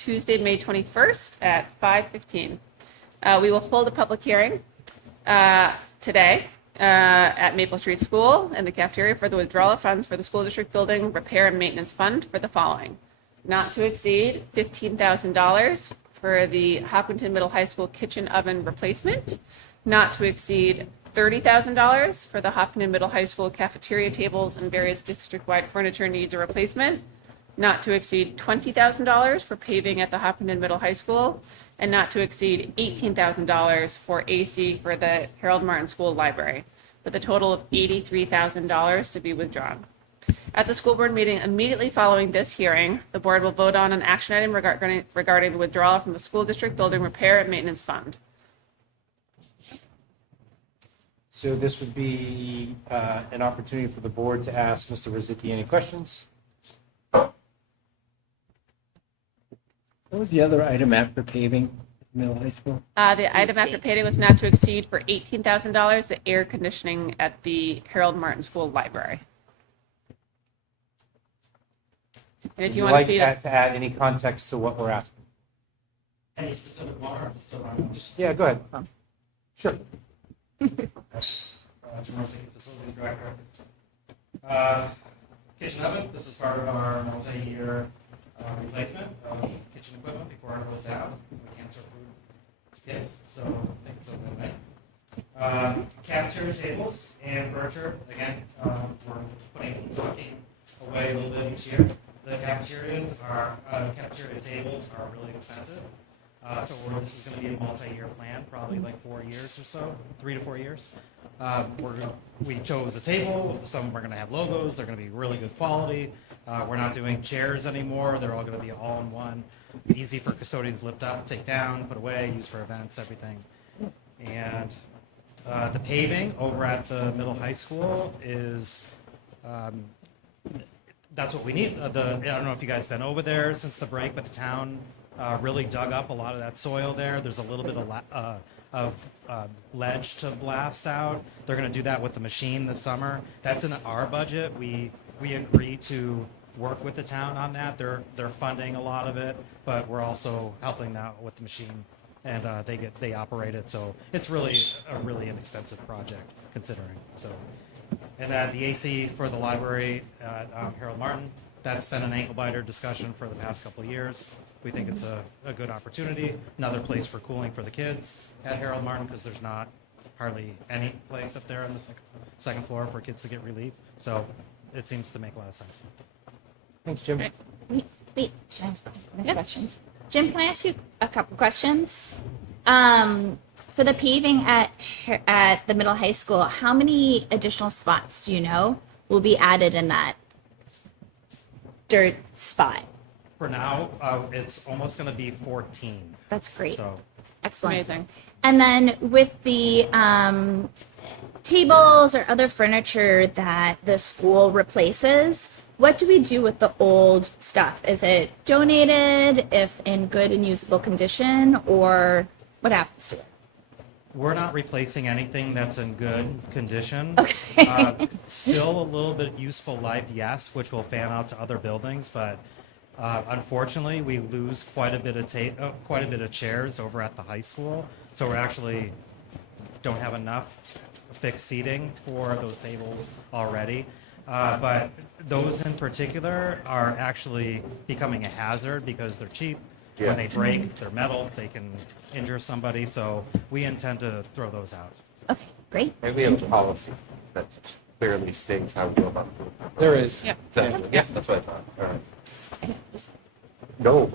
Tuesday, May 21st at 5:15. We will hold a public hearing today at Maple Street School in the cafeteria for the withdrawal of funds for the school district building repair and maintenance fund for the following. Not to exceed $15,000 for the Hopkinton Middle High School kitchen oven replacement. Not to exceed $30,000 for the Hopkinton Middle High School cafeteria tables and various district-wide furniture needs a replacement. Not to exceed $20,000 for paving at the Hopkinton Middle High School, and not to exceed $18,000 for AC for the Harold Martin School Library, with a total of $83,000 to be withdrawn. At the school board meeting immediately following this hearing, the board will vote on an action item regarding the withdrawal from the school district building repair and maintenance fund. So this would be an opportunity for the board to ask Mr. Rizicki any questions. What was the other item after paving at the middle high school? The item after payday was not to exceed for $18,000, the air conditioning at the Harold Martin School Library. And if you want like to feed that to add any context to what we're asking. Any specific one or just around? Yeah, go ahead. Sure. Jim Rosick, Facilities Director. Kitchen oven, this is part of our multi-year replacement of kitchen equipment before it goes down. We can't serve food to kids, so I think it's a win-win. Cafeteria tables and furniture, again, we're tucking away a little bit each year. The cafeteria tables are really expensive. So this is going to be a multi-year plan, probably like 4 years or so, 3 to 4 years. We chose a table. Some of them are going to have logos. They're going to be really good quality. We're not doing chairs anymore. They're all going to be all-in-one. Easy for custodians to lift up, take down, put away, use for events, everything. And the paving over at the middle high school is, that's what we need. I don't know if you guys have been over there since the break, but the town really dug up a lot of that soil there. There's a little bit of ledge to blast out. They're going to do that with the machine this summer. That's in our budget. We agree to work with the town on that. They're funding a lot of it, but we're also helping out with the machine, and they operate it. So it's really a really inexpensive project considering. So, and then the AC for the library at Harold Martin. That's been an ankle biter discussion for the past couple of years. We think it's a good opportunity, another place for cooling for the kids at Harold Martin, because there's not hardly any place up there on the second floor for kids to get relief. So it seems to make a lot of sense. Thanks, Jim. Wait, can I ask questions? Jim, can I ask you a couple questions? For the paving at the middle high school, how many additional spots do you know will be added in that dirt spot? For now, it's almost going to be 14. That's great. So Excellent. Amazing. And then with the tables or other furniture that the school replaces, what do we do with the old stuff? Is it donated if in good and usable condition, or what happens to it? we're not replacing anything that's in good condition. Okay. Still a little bit useful life, yes, which will fan out to other buildings, but unfortunately, we lose quite a bit of chairs over at the high school. So we actually don't have enough fixed seating for those tables already. But those in particular are actually becoming a hazard because they're cheap. Yeah. When they break, they're metal, they can injure somebody. So we intend to throw those out. Okay, great. Maybe we have a policy that clearly states how we go about food. There is. Yep. So, yeah, that's what I thought. All right. No,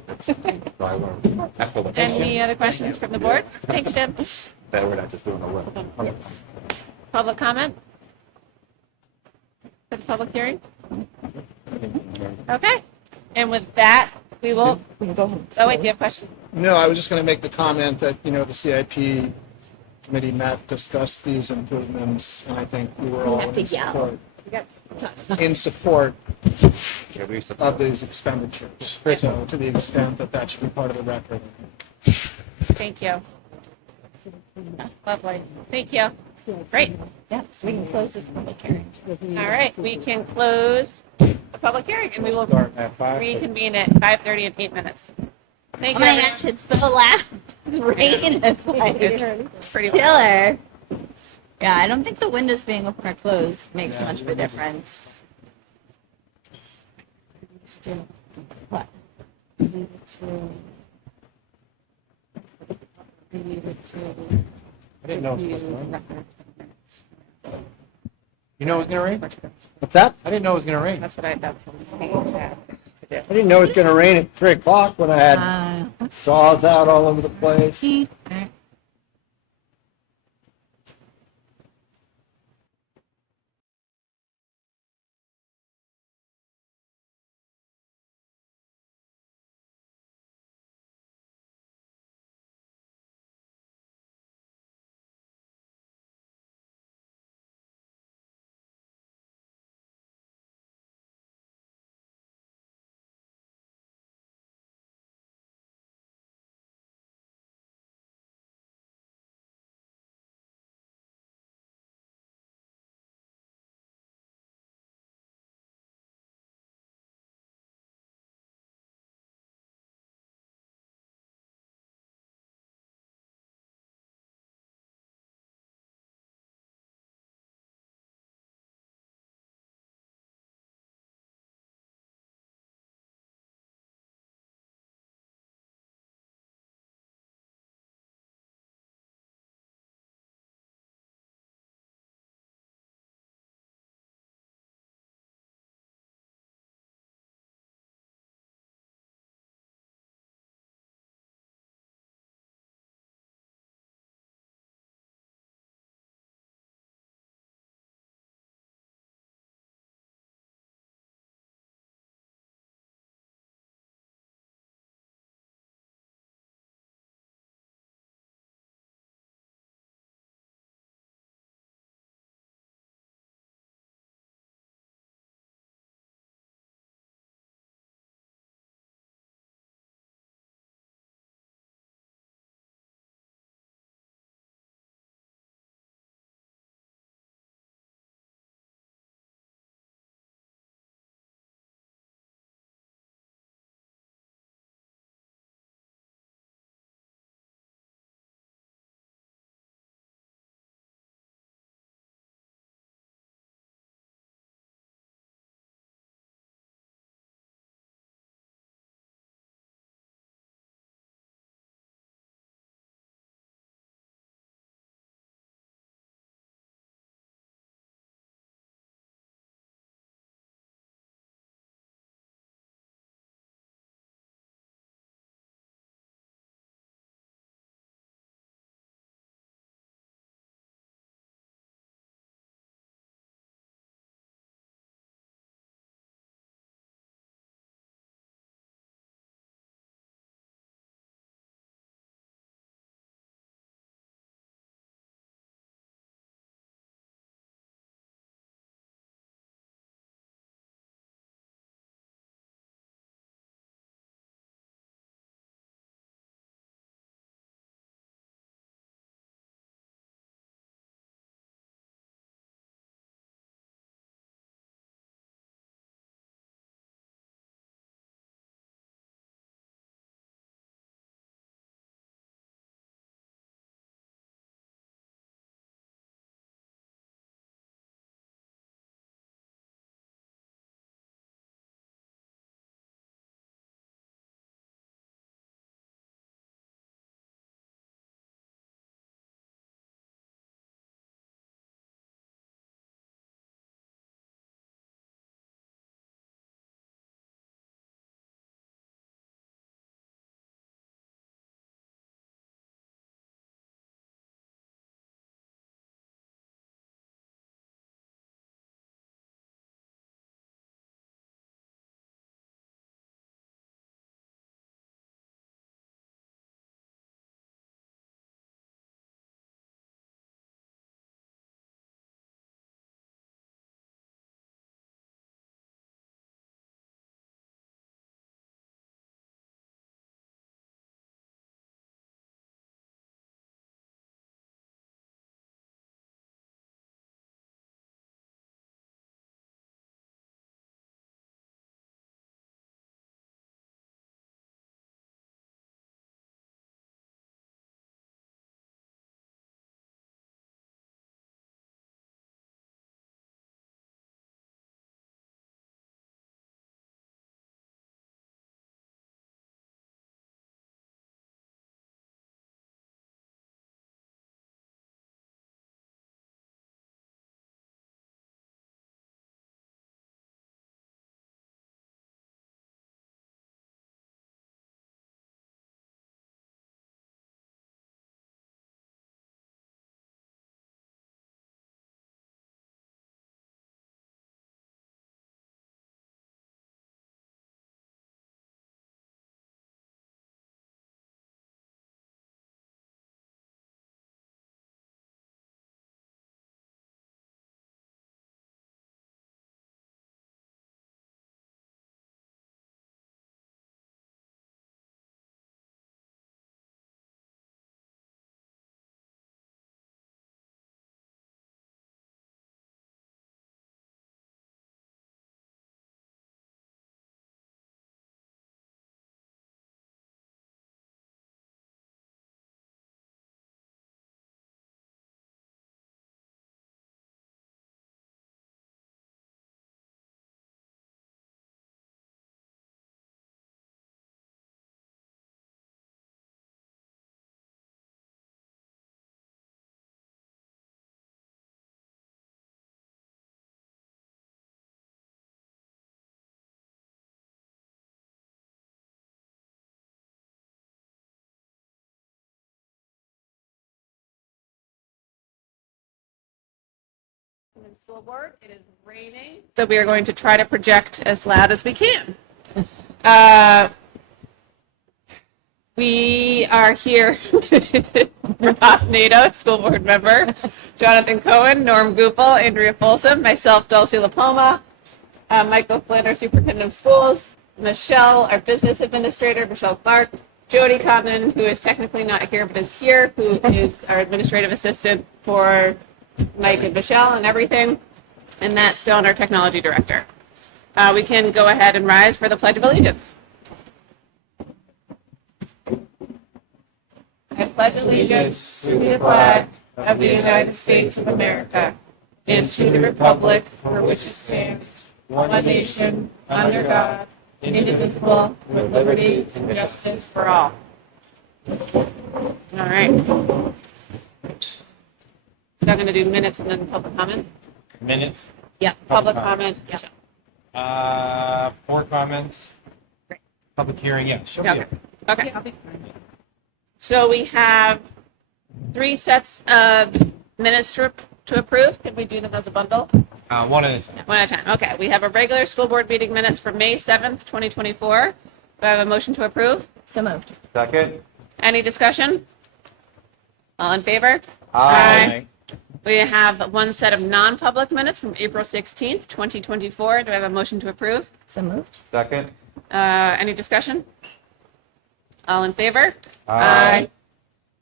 no, I learned. Any other questions from the board? Thanks, Jim. That we're not just doing a little. Public comment? For the public hearing? Okay. And with that, we will, We can go ahead. oh wait, do you have a question? No, I was just going to make the comment that, the CIP committee met, discussed these improvements, and I think we were all have to yell. in support Yeah, we used to. of these expenditures. So to the extent that that should be part of the record. Thank you. Lovely. Thank you. Great. Yeah, so we can close this public hearing. All right, we can close the public hearing and we will Start at 5. reconvene at 5:30 in 8 minutes. Thank Oh you. my everyone. gosh, it's so loud. This rain is like It's pretty loud. killer. Yeah, I don't think the windows being open or closed makes much of a difference. What? I didn't know it was supposed to rain. You know it was gonna rain? What's that? I didn't know it was gonna rain. That's what that's on the page to do. I didn't know it was gonna rain at 3 o'clock when I had saws out all over the place. Hopkinton School Board. It is raining, so we are going to try to project as loud as we can. We are here Rob Nato, school board member, Jonathan Cohen, Norm Goupel, Andrea Folsom, myself, Dulcie LaPoma, Michael Flynn, our superintendent of schools, Michelle, our business administrator, Michelle Clark, Jody Cotman, who is technically not here but is here, who is our administrative assistant for Mike and Michelle and everything, and Matt Stone, our technology director. We can go ahead and rise for the Pledge of Allegiance. I pledge allegiance to the flag of the United States of America and to the republic for which it stands, one nation, under God, indivisible, with liberty and justice for all. All right. So I'm going to do minutes and then public comment. Minutes, Yeah, public comment. Yeah. 4 comments. Great. Public hearing, yeah. She'll be Okay. here. Okay. So we have 3 sets of minutes to approve. Can we do them as a bundle? One at a time. One at a time. Okay. We have a regular school board meeting minutes for May 7th, 2024. Do I have a motion to approve? So moved. Second? Any discussion? All in favor? Aye. We have 1 set of non-public minutes from April 16th, 2024. Do I have a motion to approve? So moved. Second? Any discussion? All in favor? Aye.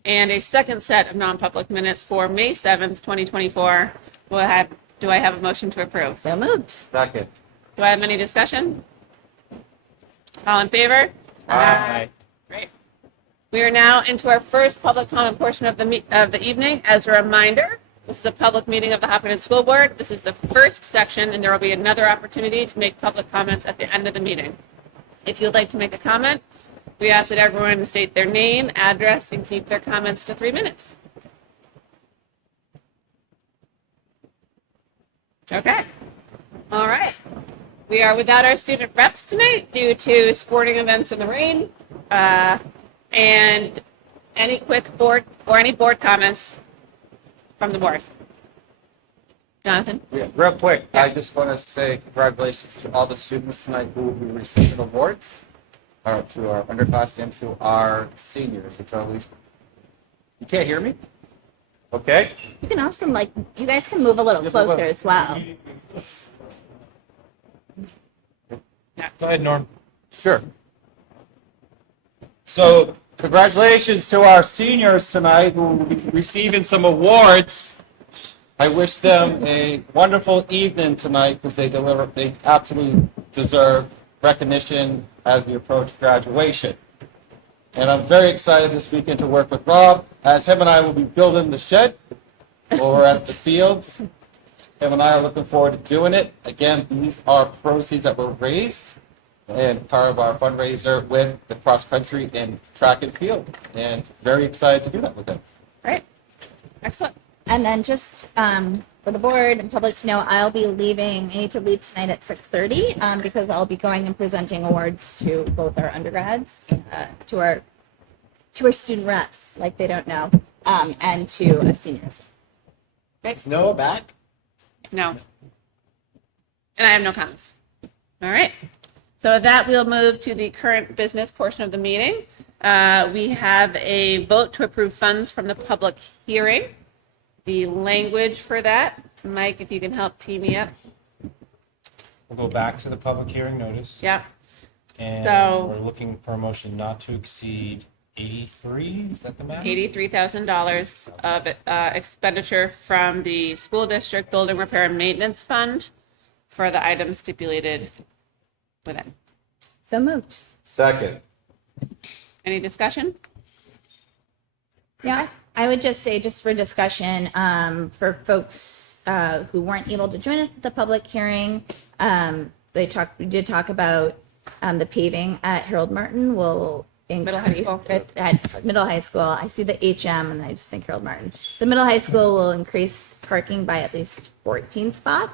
And a second set of non-public minutes for May 7th, 2024. Do I have a motion to approve? So moved. Second? Do I have any discussion? All in favor? Aye. Great. We are now into our first public comment portion of the evening. As a reminder, this is a public meeting of the Hopkinton School Board. This is the first section, and there will be another opportunity to make public comments at the end of the meeting. If you would like to make a comment, we ask that everyone state their name, address, and keep their comments to 3 minutes. Okay. All right. We are without our student reps tonight due to sporting events in the rain. And any quick board or any board comments from the board? Jonathan? Yeah, real quick, I just want to say congratulations to all the students tonight who will be receiving awards, to our underclass and to our seniors. It's our least. You can't hear me? Okay. You can also, you guys can move a little Just move closer up. as well. Go ahead, Norm. Sure. So, congratulations to our seniors tonight who will be receiving some awards. I wish them a wonderful evening tonight because they absolutely deserve recognition as we approach graduation. And I'm very excited this weekend to work with Rob, as him and I will be building the shed over at the fields. Him and I are looking forward to doing it. Again, these are proceeds that were raised and part of our fundraiser with the cross country and track and field. And very excited to do that with him. Great. Excellent. And then just for the board and public to know, I'll be leaving. I need to leave tonight at 6:30 because I'll be going and presenting awards to both our undergrads, to our student reps, like they don't know, and to seniors. Is Noah back? No. And I have no comments. All right. So with that, we'll move to the current business portion of the meeting. We have a vote to approve funds from the public hearing. The language for that, Mike, if you can help tee me up. We'll go back to the public hearing notice. Yeah. And So- we're looking for a motion not to exceed 83, is that the math? $83,000 of expenditure from the school district building repair and maintenance fund for the items stipulated within. So moved. Second. Any discussion? Yeah, I would just say, just for discussion, for folks who weren't able to join us at the public hearing, we did talk about the paving at Harold Martin will Middle high increase school. at middle high school. I see the HM and I just think Harold Martin. The middle high school will increase parking by at least 14 spots.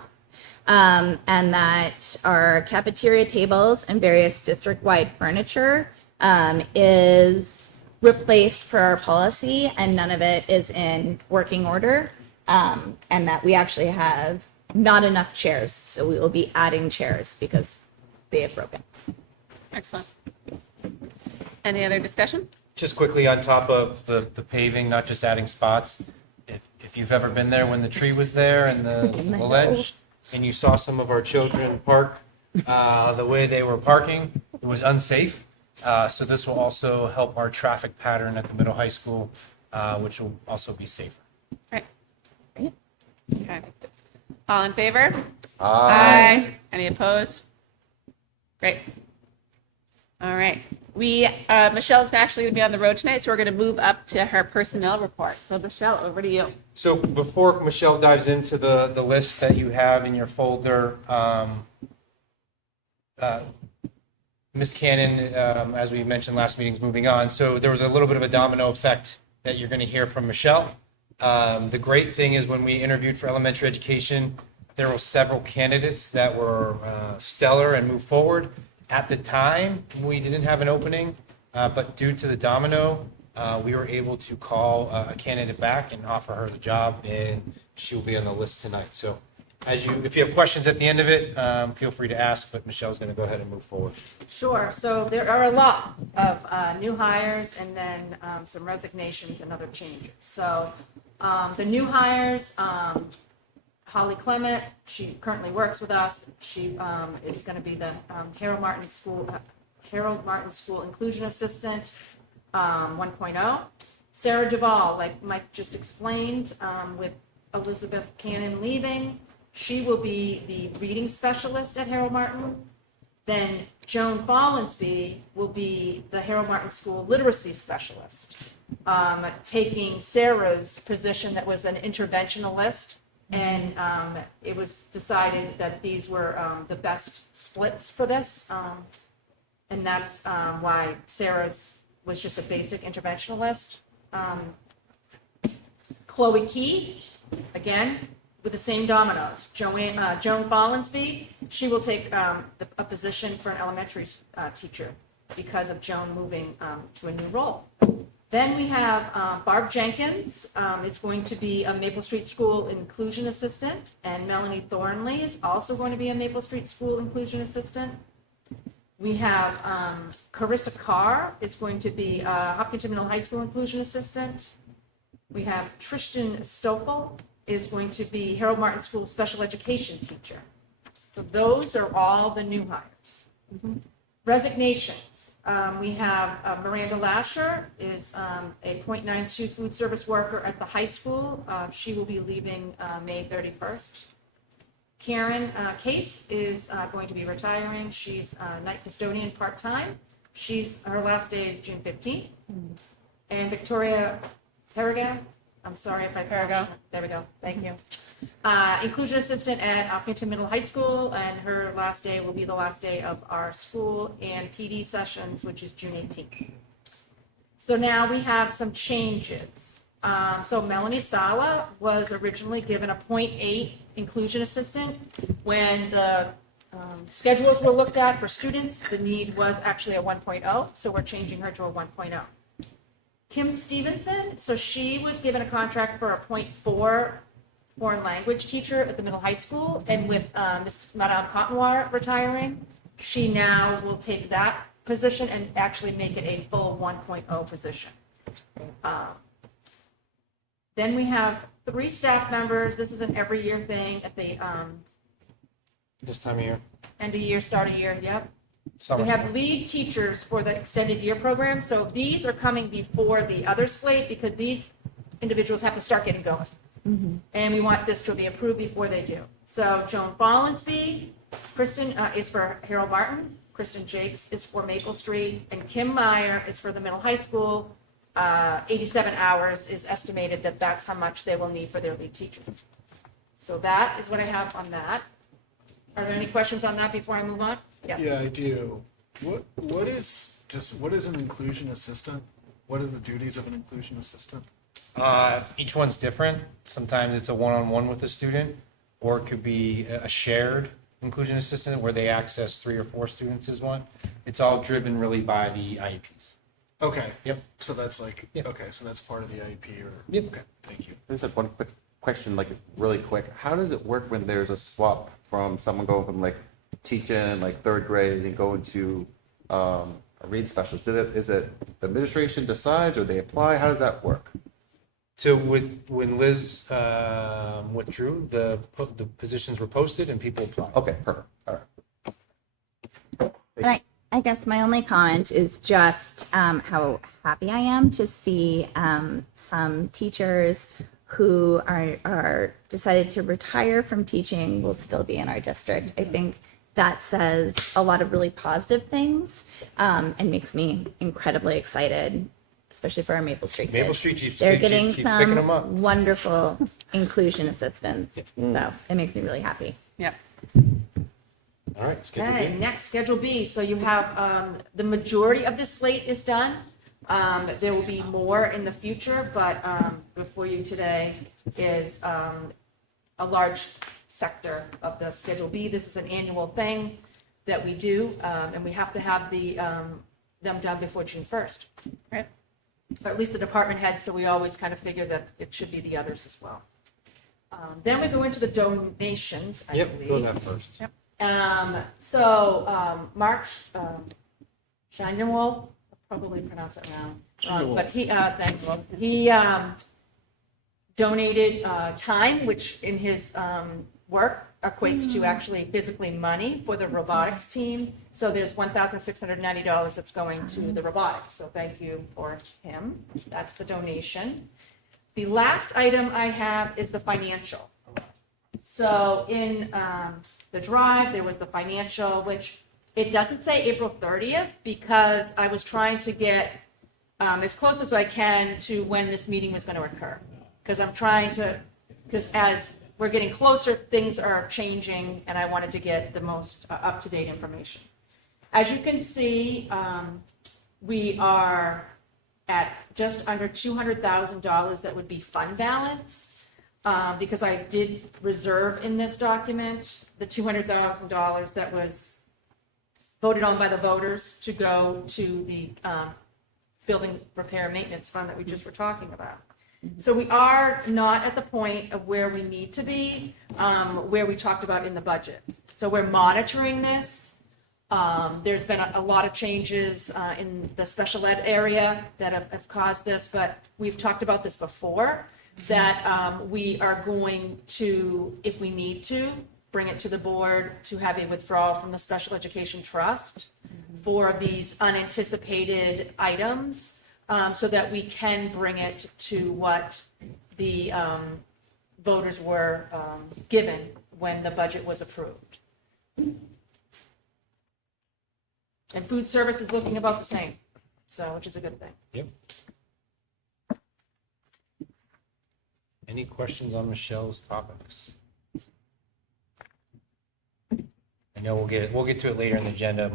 And that our cafeteria tables and various district-wide furniture is replaced per our policy, and none of it is in working order. And that we actually have not enough chairs. So we will be adding chairs because they have broken. Excellent. Any other discussion? Just quickly on top of the paving, not just adding spots, if you've ever been there when the tree was there and the ledge, and you saw some of our children park, the way they were parking, it was unsafe. So this will also help our traffic pattern at the middle high school, which will also be safer. Right. Okay. All in favor? Aye. Any opposed? Great. All right. Michelle's actually going to be on the road tonight, so we're going to move up to her personnel report. So Michelle, over to you. So before Michelle dives into the list that you have in your folder, Ms. Cannon, as we mentioned last meeting, is moving on. So there was a little bit of a domino effect that you're going to hear from Michelle. The great thing is when we interviewed for elementary education, there were several candidates that were stellar and moved forward. At the time, we didn't have an opening, but due to the domino, we were able to call a candidate back and offer her the job, and she will be on the list tonight. So if you have questions at the end of it, feel free to ask, but Michelle's going to go ahead and move forward. Sure. So there are a lot of new hires and then some resignations and other changes. So the new hires, Holly Clement, she currently works with us. She is going to be the Harold Martin School Inclusion Assistant 1.0. Sarah Duvall, like Mike just explained, with Elizabeth Cannon leaving, she will be the reading specialist at Harold Martin. Then Joan Follansby will be the Harold Martin School literacy specialist, taking Sarah's position that was an interventionalist. And it was decided that these were the best splits for this. And that's why Sarah's was just a basic interventionalist. Chloe Key, again, with the same dominoes. Joan Follansby, she will take a position for an elementary teacher because of Joan moving to a new role. Then we have Barb Jenkins is going to be a Maple Street School Inclusion Assistant, and Melanie Thornley is also going to be a Maple Street School Inclusion Assistant. We have Carissa Carr is going to be a Hopkinton Middle High School Inclusion Assistant. We have Tristan Stoffel is going to be Harold Martin School Special Education Teacher. So those are all the new hires. Resignations. We have Miranda Lasher is a .92 food service worker at the high school. She will be leaving May 31st. Karen Case is going to be retiring. She's night custodian part-time. Her last day is June 15th. And Victoria Periga, I'm sorry if I pronounced it. There we go. Thank you. Inclusion assistant at Hopkinton Middle High School, and her last day will be the last day of our school and PD sessions, which is June 18th. So now we have some changes. So Melanie Sala was originally given a .8 inclusion assistant. When the schedules were looked at for students, the need was actually a 1.0, so we're changing her to a 1.0. Kim Stevenson, so she was given a contract for a .4 foreign language teacher at the middle high school, and with Madame Cottonwar retiring, she now will take that position and actually make it a full 1.0 position. Then we have 3 staff members. This is an every year thing at the This time of year. end of year, start of year, yep. Summer. We have lead teachers for the extended year program. So these are coming before the other slate because these individuals have to start getting going. And we want this to be approved before they do. So Joan Follansby, Kristen is for Harold Martin, Kristen Jakes is for Maple Street, and Kim Meyer is for the middle high school. 87 hours is estimated that that's how much they will need for their lead teachers. So that is what I have on that. Are there any questions on that before I move on? Yes. Yeah, I do. What is an inclusion assistant? What are the duties of an inclusion assistant? Each one's different. Sometimes it's a one-on-one with a student, or it could be a shared inclusion assistant where they access 3 or 4 students as one. It's all driven really by the IEPs. Okay. Yep. So that's like, Yep. okay, so that's part of the IEP or? Yep. Okay, thank you. I just had one quick question, like really quick. How does it work when there's a swap from someone going from like teaching like third grade and going to a read specialist? Is it the administration decides or they apply? How does that work? So when Liz withdrew, the positions were posted and people applied. Okay, perfect. All right. And I guess my only comment is just how happy I am to see some teachers who are decided to retire from teaching will still be in our district. I think that says a lot of really positive things and makes me incredibly excited, especially for our Maple Street Maple kids. Street keeps They're keep getting picking them some up. wonderful inclusion assistance. So it makes me really happy. Yep. All right, schedule Okay, B. next, Schedule B. So you have, the majority of the slate is done. There will be more in the future, but before you today is a large sector of the Schedule B. This is an annual thing that we do, and we have to have them done before June 1st. Right. Or at least the department heads, so we always kind of figure that it should be the others as well. Then we go into the donations, I Yep, believe. go that first. Yep. Mark Scheinewald, I'll probably pronounce it wrong, but thank you. He donated time, which in his work equates to actually physically money for the robotics team. So there's $1,690 that's going to the robotics. So thank you for him. That's the donation. The last item I have is the financial. So in the drive, there was the financial, which it doesn't say April 30th because I was trying to get as close as I can to when this meeting was going to occur. Because I'm trying to, because as we're getting closer, things are changing, and I wanted to get the most up-to-date information. As you can see, we are at just under $200,000 that would be fund balance. Because I did reserve in this document the $200,000 that was voted on by the voters to go to the building repair and maintenance fund that we just were talking about. So we are not at the point of where we need to be, where we talked about in the budget. So we're monitoring this. There's been a lot of changes in the special ed area that have caused this, but we've talked about this before, that we are going to, if we need to, bring it to the board to have a withdrawal from the Special Education Trust for these unanticipated items, so that we can bring it to what the voters were given when the budget was approved. And food service is looking about the same, so, which is a good thing. Yep. Any questions on Michelle's topics? I know we'll get to it later in the agenda, a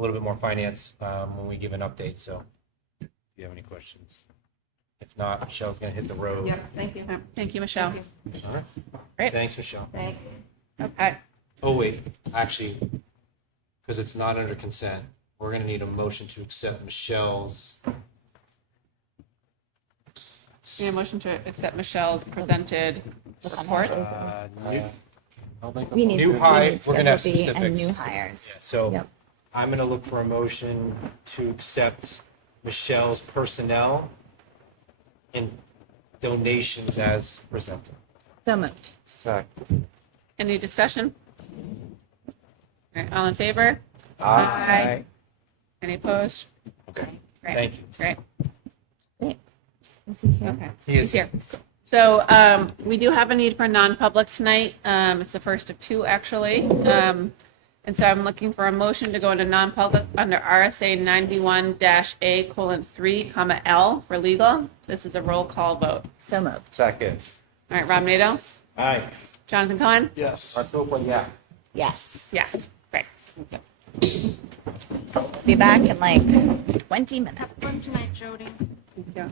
little bit more finance when we give an update. So, if you have any questions, if not, Michelle's going to hit the road. Yep, thank you. Thank you, Michelle. All right. Great. Thanks, Michelle. Thank you. Okay. Oh wait, actually, because it's not under consent, we're going to need a motion to accept Michelle's. Need a motion to accept Michelle's presented report. We need New hire, we're gonna have Schedule B and specifics. new hires. So Yep. I'm going to look for a motion to accept Michelle's personnel and donations as presented. So moved. Second. Any discussion? All right, all in favor? Aye. Any opposed? Okay. Great. Thank you. Great. Great. Is he here? Okay. He is He's here. So we do have a need for non-public tonight. It's the first of two, actually. And so I'm looking for a motion to go into non-public under RSA 91-A:3, L for legal. This is a roll call vote. So moved. Second. All right, Rob Nato? Aye. Jonathan Cohen? Yes. October, yeah. Yes. Yes. Great. So we'll be back in like 20 minutes. Have fun tonight, Jody. Yeah.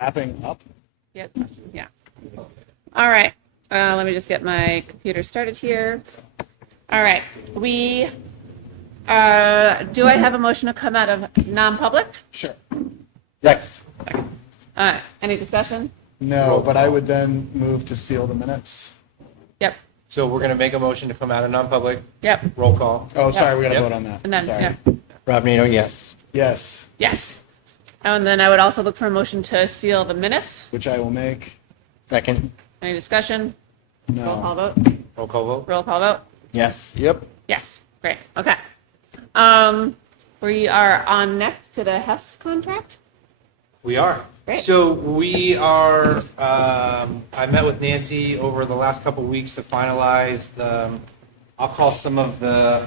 Wrapping up. Yeah. Yeah. All right. Let me just get my computer started here. All right. Do I have a motion to come out of non-public? Sure. Yes. Any discussion? No, but I would then move to seal the minutes. Yep. So we're going to make a motion to come out of non-public. Yep. Roll call. Oh, sorry, we got to Yep. vote on that. And then, Sorry. yeah. Rob Nato, yes. Yes, Yes. And then I would also look for a motion to seal the minutes. which I will make. Second. Any discussion? Roll call No. vote. Roll call vote. Roll call vote. Yes. Yep. Yes. Great. Okay. We are on next to the Hess contract. We are. Great. So we are, I met with Nancy over the last couple of weeks to finalize I'll call some of the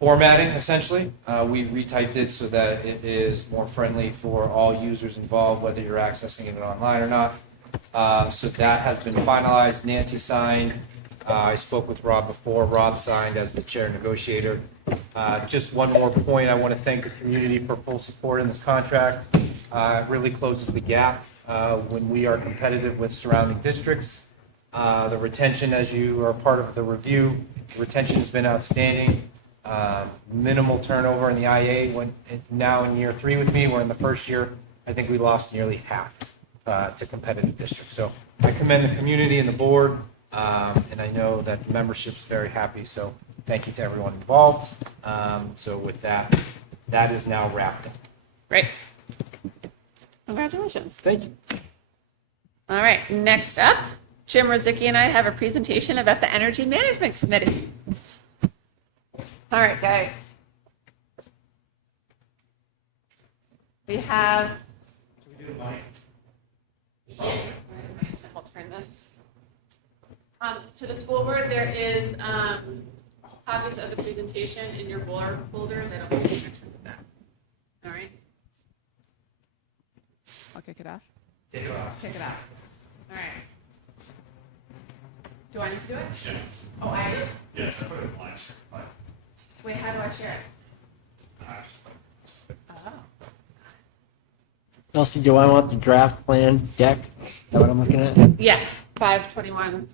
formatting essentially. We retyped it so that it is more friendly for all users involved, whether you're accessing it online or not. So that has been finalized. Nancy signed. I spoke with Rob before. Rob signed as the chair negotiator. Just one more point. I want to thank the community for full support in this contract. It really closes the gap when we are competitive with surrounding districts. The retention, as you are part of the review, retention has been outstanding. Minimal turnover in the IA. Now in year 3 with me, we're in the first year. I think we lost nearly half to competitive districts. So I commend the community and the board, and I know that the membership's very happy. So thank you to everyone involved. So with that, that is now wrapped up. Great. Congratulations. Thank you. All right. Next up, Jim Rozicki and I have a presentation about the Energy Management Committee. All right, guys. We have. I'll turn this. To the school board, there is copies of the presentation in your board folders. I don't think you connection with that. All right. I'll kick it off. Kick it off. All right. Do I need to do it? Yes. Oh, I did? Yes, I put it in line. Fine. Wait, how do I share it? Oh. Elsie, do I want the draft plan deck? Is that what I'm looking at? Yeah, 521.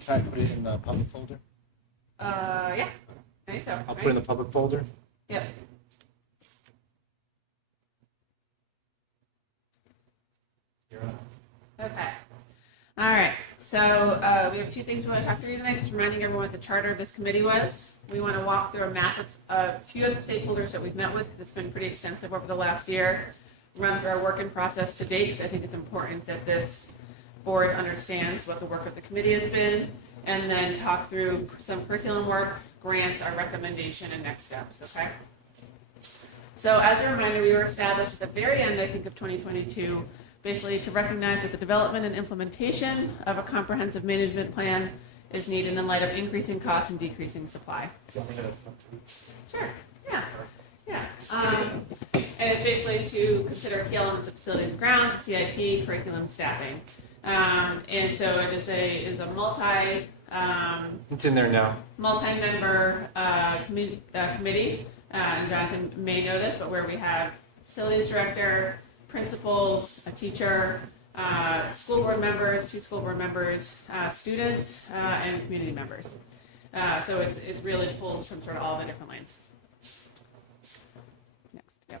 Try to put it in the public folder. Yeah, I think so. I'll put it in the public folder. Yep. Okay. All right. So we have a few things we want to talk through tonight. Just reminding everyone what the charter of this committee was. We want to walk through a map of a few of the stakeholders that we've met with, because it's been pretty extensive over the last year. Run through our work in process to date, because I think it's important that this board understands what the work of the committee has been, and then talk through some curriculum work, grants, our recommendation, and next steps. Okay. So as a reminder, we were established at the very end, I think, of 2022, basically to recognize that the development and implementation of a comprehensive management plan is needed in light of increasing costs and decreasing supply. Sure, yeah, yeah. And it's basically to consider key elements of facilities, grounds, CIP, curriculum, staffing. And so it is a It's in there now. multi-member committee, and Jonathan may know this, but where we have facilities director, principals, a teacher, school board members, 2 school board members, students, and community members. So it's really pulls from sort of all the different lanes. Next, yep.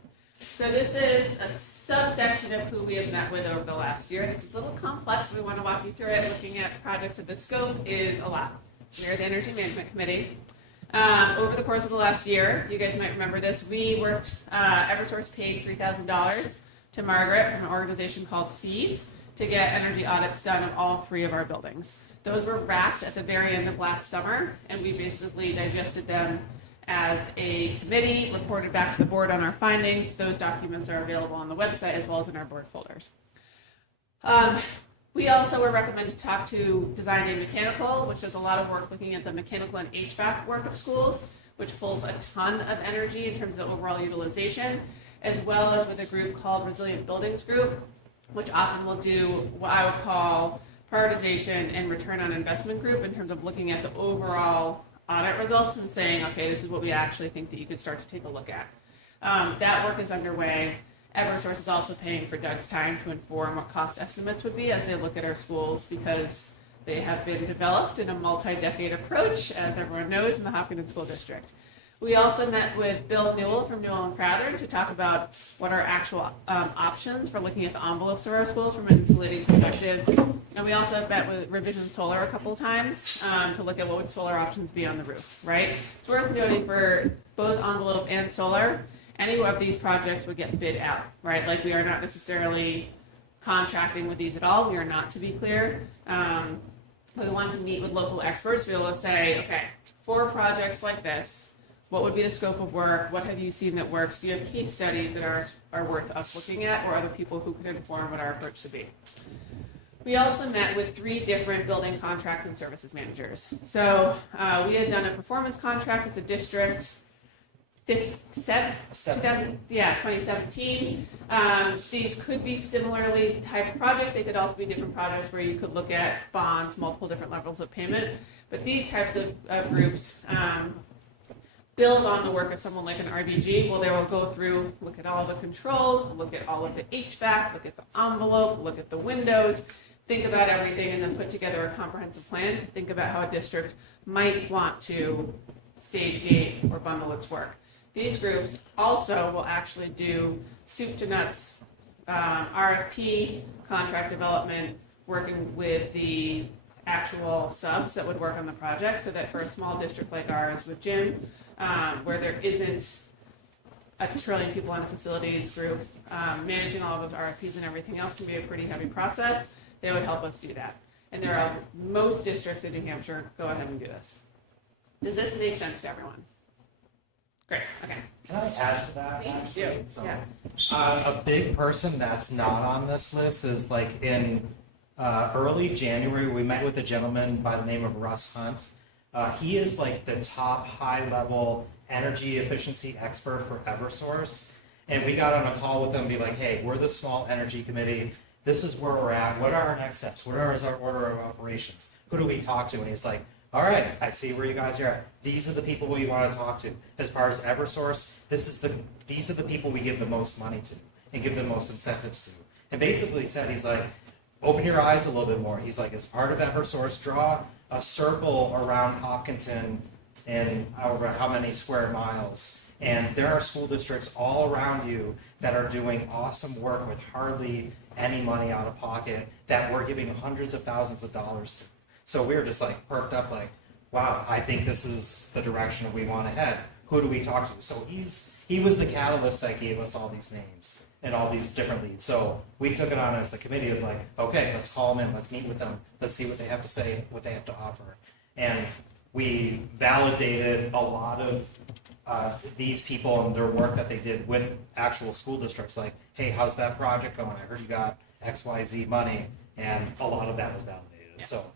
So this is a subsection of who we have met with over the last year. This is a little complex. We want to walk you through it. Looking at projects of this scope is a lot. We're the Energy Management Committee. Over the course of the last year, you guys might remember this, we worked, Eversource paid $3,000 to Margaret from an organization called Seeds to get energy audits done of all 3 of our buildings. Those were wrapped at the very end of last summer, and we basically digested them as a committee, reported back to the board on our findings. Those documents are available on the website as well as in our board folders. We also were recommended to talk to Design and Mechanical, which does a lot of work looking at the mechanical and HVAC work of schools, which pulls a ton of energy in terms of overall utilization, as well as with a group called Resilient Buildings Group, which often will do what I would call prioritization and return on investment group in terms of looking at the overall audit results and saying, okay, this is what we actually think that you could start to take a look at. That work is underway. Eversource is also paying for Doug's time to inform what cost estimates would be as they look at our schools, because they have been developed in a multi-decade approach, as everyone knows, in the Hopkinton School District. We also met with Bill Newell from Newell and Crowther to talk about what are actual options for looking at the envelopes of our schools from an insulating perspective. And we also have met with Revision Solar a couple of times to look at what would solar options be on the roof, right? It's worth noting for both envelope and solar, any of these projects would get bid out, right? Like, we are not necessarily contracting with these at all. We are not, to be clear. We want to meet with local experts to be able to say, okay, for projects like this, what would be the scope of work? What have you seen that works? Do you have case studies that are worth us looking at, or other people who could inform what our approach should be? We also met with 3 different building contract and services managers. So we had done a performance contract as a district, 2017. These could be similarly typed projects. They could also be different projects where you could look at bonds, multiple different levels of payment. But these types of groups build on the work of someone like an RBG. Well, they will go through, look at all the controls, look at all of the HVAC, look at the envelope, look at the windows, think about everything, and then put together a comprehensive plan to think about how a district might want to stage gate or bundle its work. These groups also will actually do soup to nuts RFP, contract development, working with the actual subs that would work on the project, so that for a small district like ours with Jim, where there isn't a trillion people in a facilities group, managing all of those RFPs and everything else can be a pretty heavy process. They would help us do that. And there are most districts in New Hampshire go ahead and do this. Does this make sense to everyone? Great, okay. Can I add to that? Please do, actually? So, yeah. a big person that's not on this list is like in early January, we met with a gentleman by the name of Russ Hunt. He is like the top high-level energy efficiency expert for Eversource. And we got on a call with him and be like, hey, we're the small energy committee. This is where we're at. What are our next steps? What is our order of operations? Who do we talk to? And he's like, all right, I see where you guys are at. These are the people we want to talk to. As far as Eversource, these are the people we give the most money to and give the most incentives to. And basically said, he's like, open your eyes a little bit more. He's like, as part of Eversource, draw a circle around Hopkinton and over how many square miles. And there are school districts all around you that are doing awesome work with hardly any money out of pocket that we're giving hundreds of thousands of dollars to. So we were just like perked up like, wow, I think this is the direction that we want to head. Who do we talk to? So he was the catalyst that gave us all these names and all these different leads. So we took it on as the committee. It was like, okay, let's call them in, let's meet with them, let's see what they have to say, what they have to offer. And we validated a lot of these people and their work that they did with actual school districts. Like, hey, how's that project going? I heard you got XYZ money, and a lot of that was validated. Yeah. So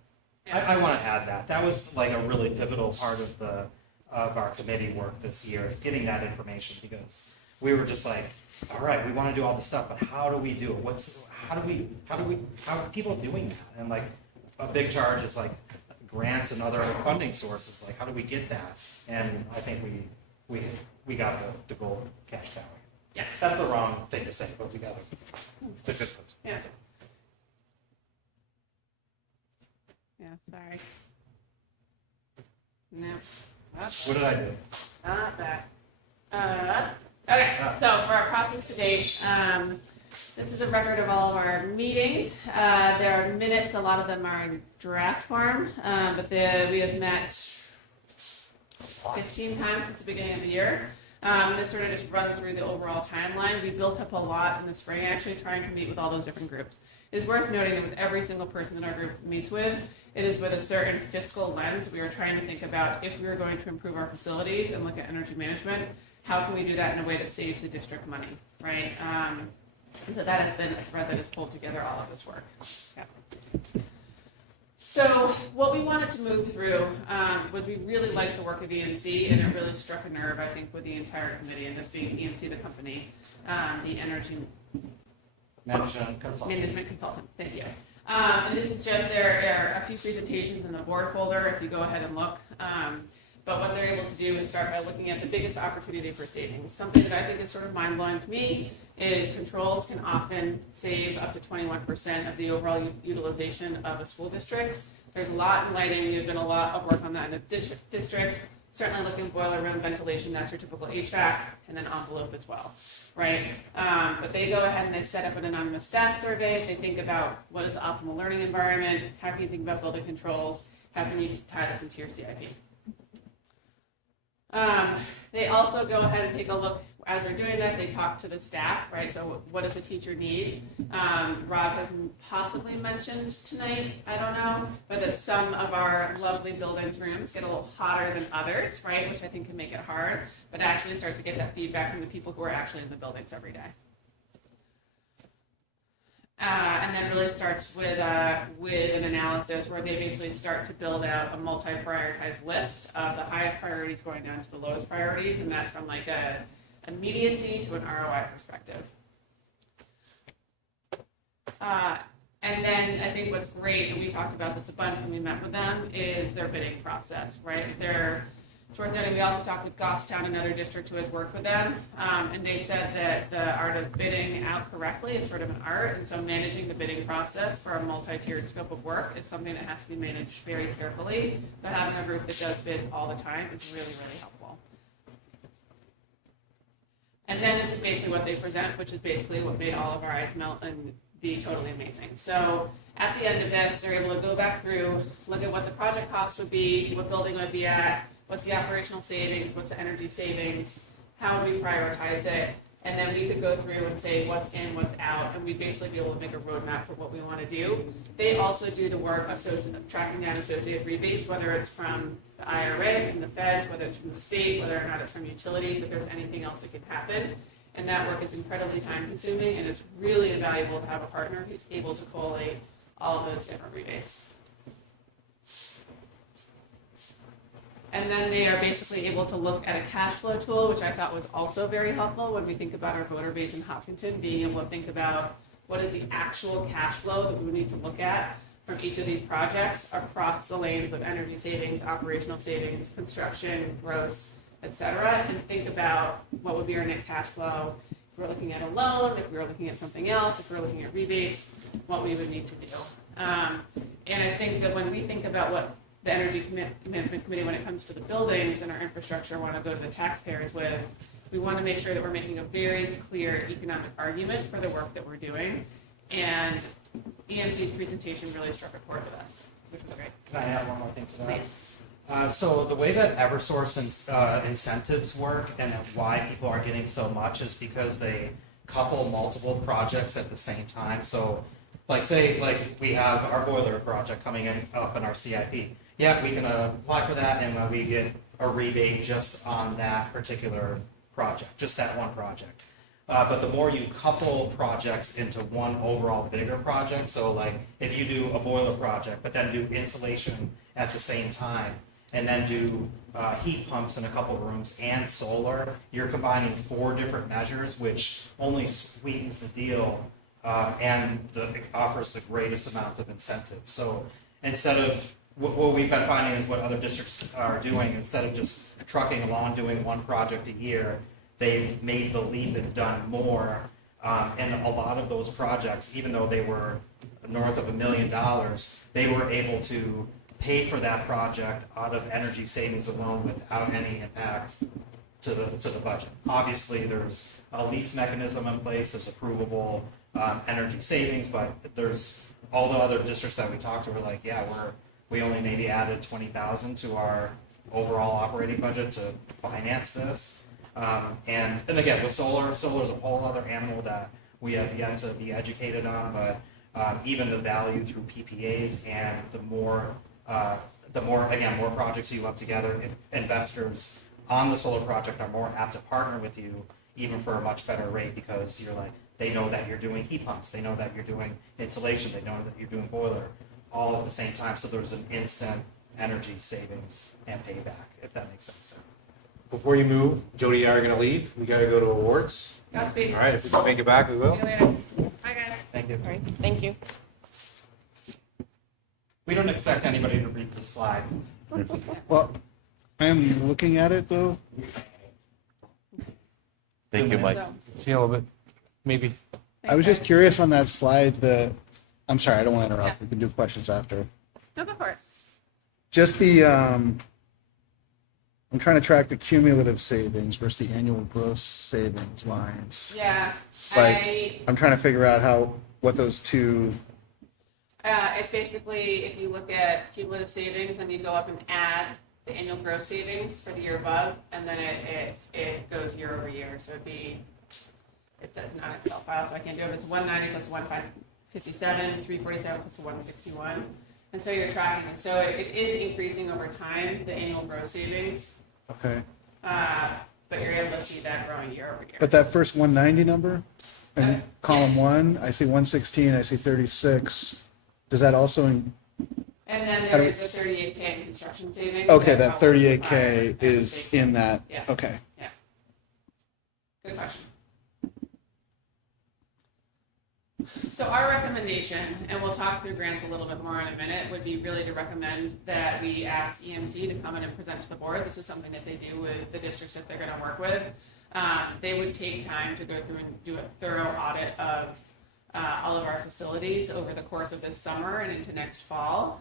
I want to add that. That was like a really pivotal part of our committee work this year, is getting that information, because we were just like, all right, we want to do all this stuff, but how do we do it? How are people doing that? And like a big charge is like grants and other funding sources. Like, how do we get that? And I think we got the goal cashed out. Yeah. That's the wrong thing to say, but we got the good ones. Yeah. Yeah, sorry. No. What did I do? Not that. Okay, so for our process to date, this is a record of all of our meetings. There are minutes, a lot of them are in draft form, but we have met 15 times since the beginning of the year. This sort of just runs through the overall timeline. We built up a lot in the spring, actually trying to meet with all those different groups. It is worth noting that with every single person that our group meets with, it is with a certain fiscal lens. We are trying to think about, if we were going to improve our facilities and look at energy management, how can we do that in a way that saves the district money, right? And so that has been a thread that has pulled together all of this work. Yeah. So what we wanted to move through was, we really liked the work of EMC, and it really struck a nerve, I think, with the entire committee, and this being EMC, the company, the energy Management consultants. Thank you. And this is just, there are a few presentations in the board folder if you go ahead and look. But what they're able to do is start by looking at the biggest opportunity for savings. Something that I think is sort of mind-blowing to me is controls can often save up to 21% of the overall utilization of a school district. There's a lot in lighting. We've done a lot of work on that in the district. Certainly looking at boiler room ventilation, that's your typical HVAC, and then envelope as well, right? But they go ahead and they set up an anonymous staff survey. They think about what is the optimal learning environment, how can you think about building controls, how can you tie this into your CIP. They also go ahead and take a look, as they're doing that, they talk to the staff, right? So what does the teacher need? Rob has possibly mentioned tonight, I don't know, but that some of our lovely buildings rooms get a little hotter than others, right? Which I think can make it hard, but actually starts to get that feedback from the people who are actually in the buildings every day. And then really starts with an analysis where they basically start to build out a multi-prioritized list of the highest priorities going down to the lowest priorities, and that's from like a immediacy to an ROI perspective. And then I think what's great, and we talked about this a bunch when we met with them, is their bidding process, right? It's worth noting, we also talked with Goffstown, another district who has worked with them, and they said that the art of bidding out correctly is sort of an art, and so managing the bidding process for a multi-tiered scope of work is something that has to be managed very carefully. So having a group that does bids all the time is really, really helpful. And then this is basically what they present, which is basically what made all of our eyes melt and be totally amazing. So at the end of this, they're able to go back through, look at what the project cost would be, what building would be at, what's the operational savings, what's the energy savings, how would we prioritize it, and then we could go through and say what's in, what's out, and we'd basically be able to make a roadmap for what we want to do. They also do the work of tracking down associated rebates, whether it's from the IRA, from the feds, whether it's from the state, whether or not it's from utilities, if there's anything else that could happen. And that work is incredibly time consuming, and it's really invaluable to have a partner who's able to collate all of those different rebates. And then they are basically able to look at a cash flow tool, which I thought was also very helpful when we think about our voter base in Hopkinton, being able to think about what is the actual cash flow that we would need to look at from each of these projects across the lanes of energy savings, operational savings, construction, gross, et cetera, and think about what would be our net cash flow if we're looking at a loan, if we were looking at something else, if we're looking at rebates, what we would need to do. And I think that when we think about what the Energy Management Committee, when it comes to the buildings and our infrastructure, want to go to the taxpayers with, we want to make sure that we're making a very clear economic argument for the work that we're doing. And EMC's presentation really struck a chord with us, which was great. Can I add one more thing to that? Please. So the way that Eversource incentives work and why people are getting so much is because they couple multiple projects at the same time. So like say like we have our boiler project coming in up in our CIP. Yeah, we can apply for that and we get a rebate just on that particular project, just that one project. But the more you couple projects into one overall bigger project, so like if you do a boiler project, but then do insulation at the same time, and then do heat pumps in a couple of rooms and solar, you're combining 4 different measures, which only sweetens the deal and it offers the greatest amount of incentive. So instead of what we've been finding is what other districts are doing, instead of just trucking along doing one project a year, they've made the leap and done more. And a lot of those projects, even though they were north of $1 million, they were able to pay for that project out of energy savings alone without any impact to the budget. Obviously, there's a lease mechanism in place, there's approvable energy savings, but there's all the other districts that we talked to were like, yeah, we only maybe added 20,000 to our overall operating budget to finance this. And again, with solar's a whole other animal that we have yet to be educated on, but even the value through PPAs and the more projects you lump together, investors on the solar project are more apt to partner with you even for a much better rate, because you're like, they know that you're doing heat pumps, they know that you're doing insulation, they know that you're doing boiler, all at the same time. So there's an instant energy savings and payback, if that makes sense. Before you move, Jody and I are going to leave. We got to go to awards. Godspeed. All right, if we can make it back, we will. See you later. Bye, guys. Thank you. All right. Thank you. We don't expect anybody to read the slide. Well, I am looking at it though. Thank you, Mike. So, See a little bit, maybe. I was thanks, just guys. curious on that slide, I'm sorry, I don't want to interrupt. We can do questions after. No, go for it. Just I'm trying to track the cumulative savings versus the annual gross savings lines. Yeah, Like, I'm trying to figure out what those two, it's basically, if you look at cumulative savings, then you go up and add the annual gross savings for the year above, and then it goes year over year, so it's not an Excel file, so I can't do it. It's 190 plus 157, 347 plus 161, and so you're tracking it. So it is increasing over time, the annual gross savings, okay. but you're able to see that growing year over year. But that first 190 number, in Yeah. column 1, I see 116, I see 36. Does that also, And then How do there we- is the 38K in construction savings. okay, that helps 38K with the is in that, Yeah. okay. Good question. So our recommendation, and we'll talk through grants a little bit more in a minute, would be really to recommend that we ask EMC to come in and present to the board. This is something that they do with the districts that they're going to work with. They would take time to go through and do a thorough audit of all of our facilities over the course of this summer and into next fall.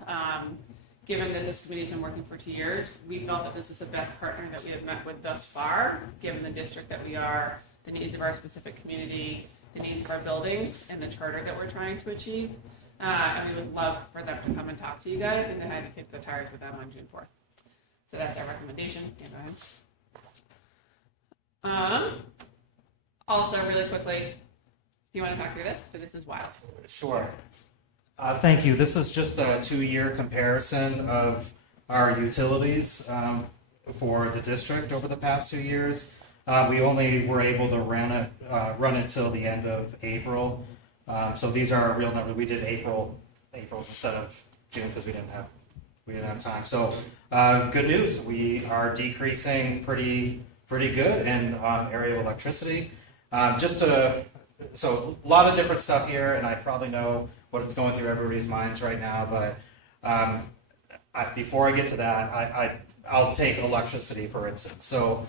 Given that this committee's been working for 2 years, we felt that this is the best partner that we have met with thus far, given the district that we are, the needs of our specific community, the needs of our buildings, and the charter that we're trying to achieve. And we would love for them to come and talk to you guys and to have you kick the tires with them on June 4th. So that's our recommendation. Yeah, go ahead. Also, really quickly, do you want to talk through this? But this is wild. Sure. Thank you. This is just a 2-year comparison of our utilities for the district over the past 2 years. We only were able to run it till the end of April. So these are our real numbers. We did April's instead of June because we didn't have time. So good news. We are decreasing pretty good in area of electricity. So a lot of different stuff here, and I probably know what it's going through everybody's minds right now. But before I get to that, I'll take electricity for instance. So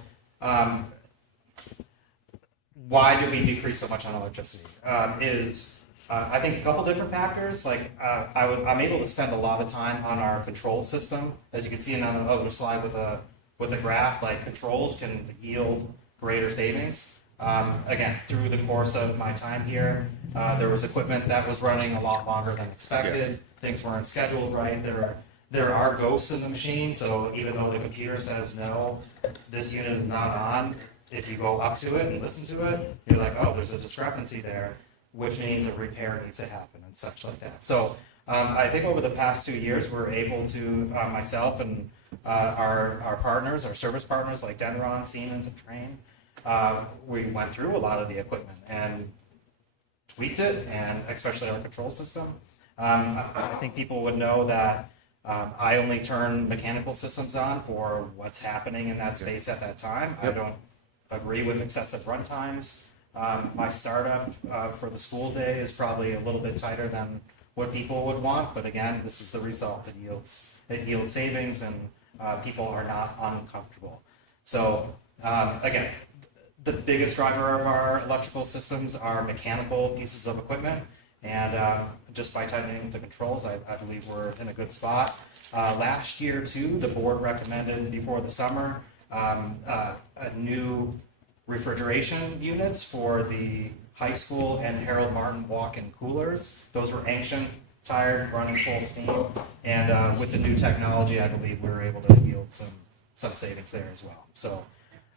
why do we decrease so much on electricity? I think a couple different factors. Like I'm able to spend a lot of time on our control system, as you can see on the other slide with the graph. Like controls can yield greater savings. Again, through the course of my time here, there was equipment that was running a lot longer than expected. Things weren't scheduled right. There are ghosts in the machine, so even though the computer says no, this unit is not on, if you go up to it and listen to it, you're like, oh, there's a discrepancy there, which means a repair needs to happen and such like that. So I think over the past 2 years, we're able to, myself and our partners, our service partners like Denron, Siemens, and Trane, we went through a lot of the equipment and tweaked it, and especially our control system. I think people would know that I only turn mechanical systems on for what's happening in that space at that time. I don't agree with excessive run times. My startup for the school day is probably a little bit tighter than what people would want, but again, this is the result. It yields savings, and people are not uncomfortable. So again, the biggest driver of our electrical systems are mechanical pieces of equipment, and just by tightening the controls, I believe we're in a good spot. Last year, too, the board recommended before the summer a new refrigeration units for the high school and Harold Martin walk-in coolers. Those were ancient, tired, running full steam, and with the new technology, I believe we were able to yield some savings there as well. So.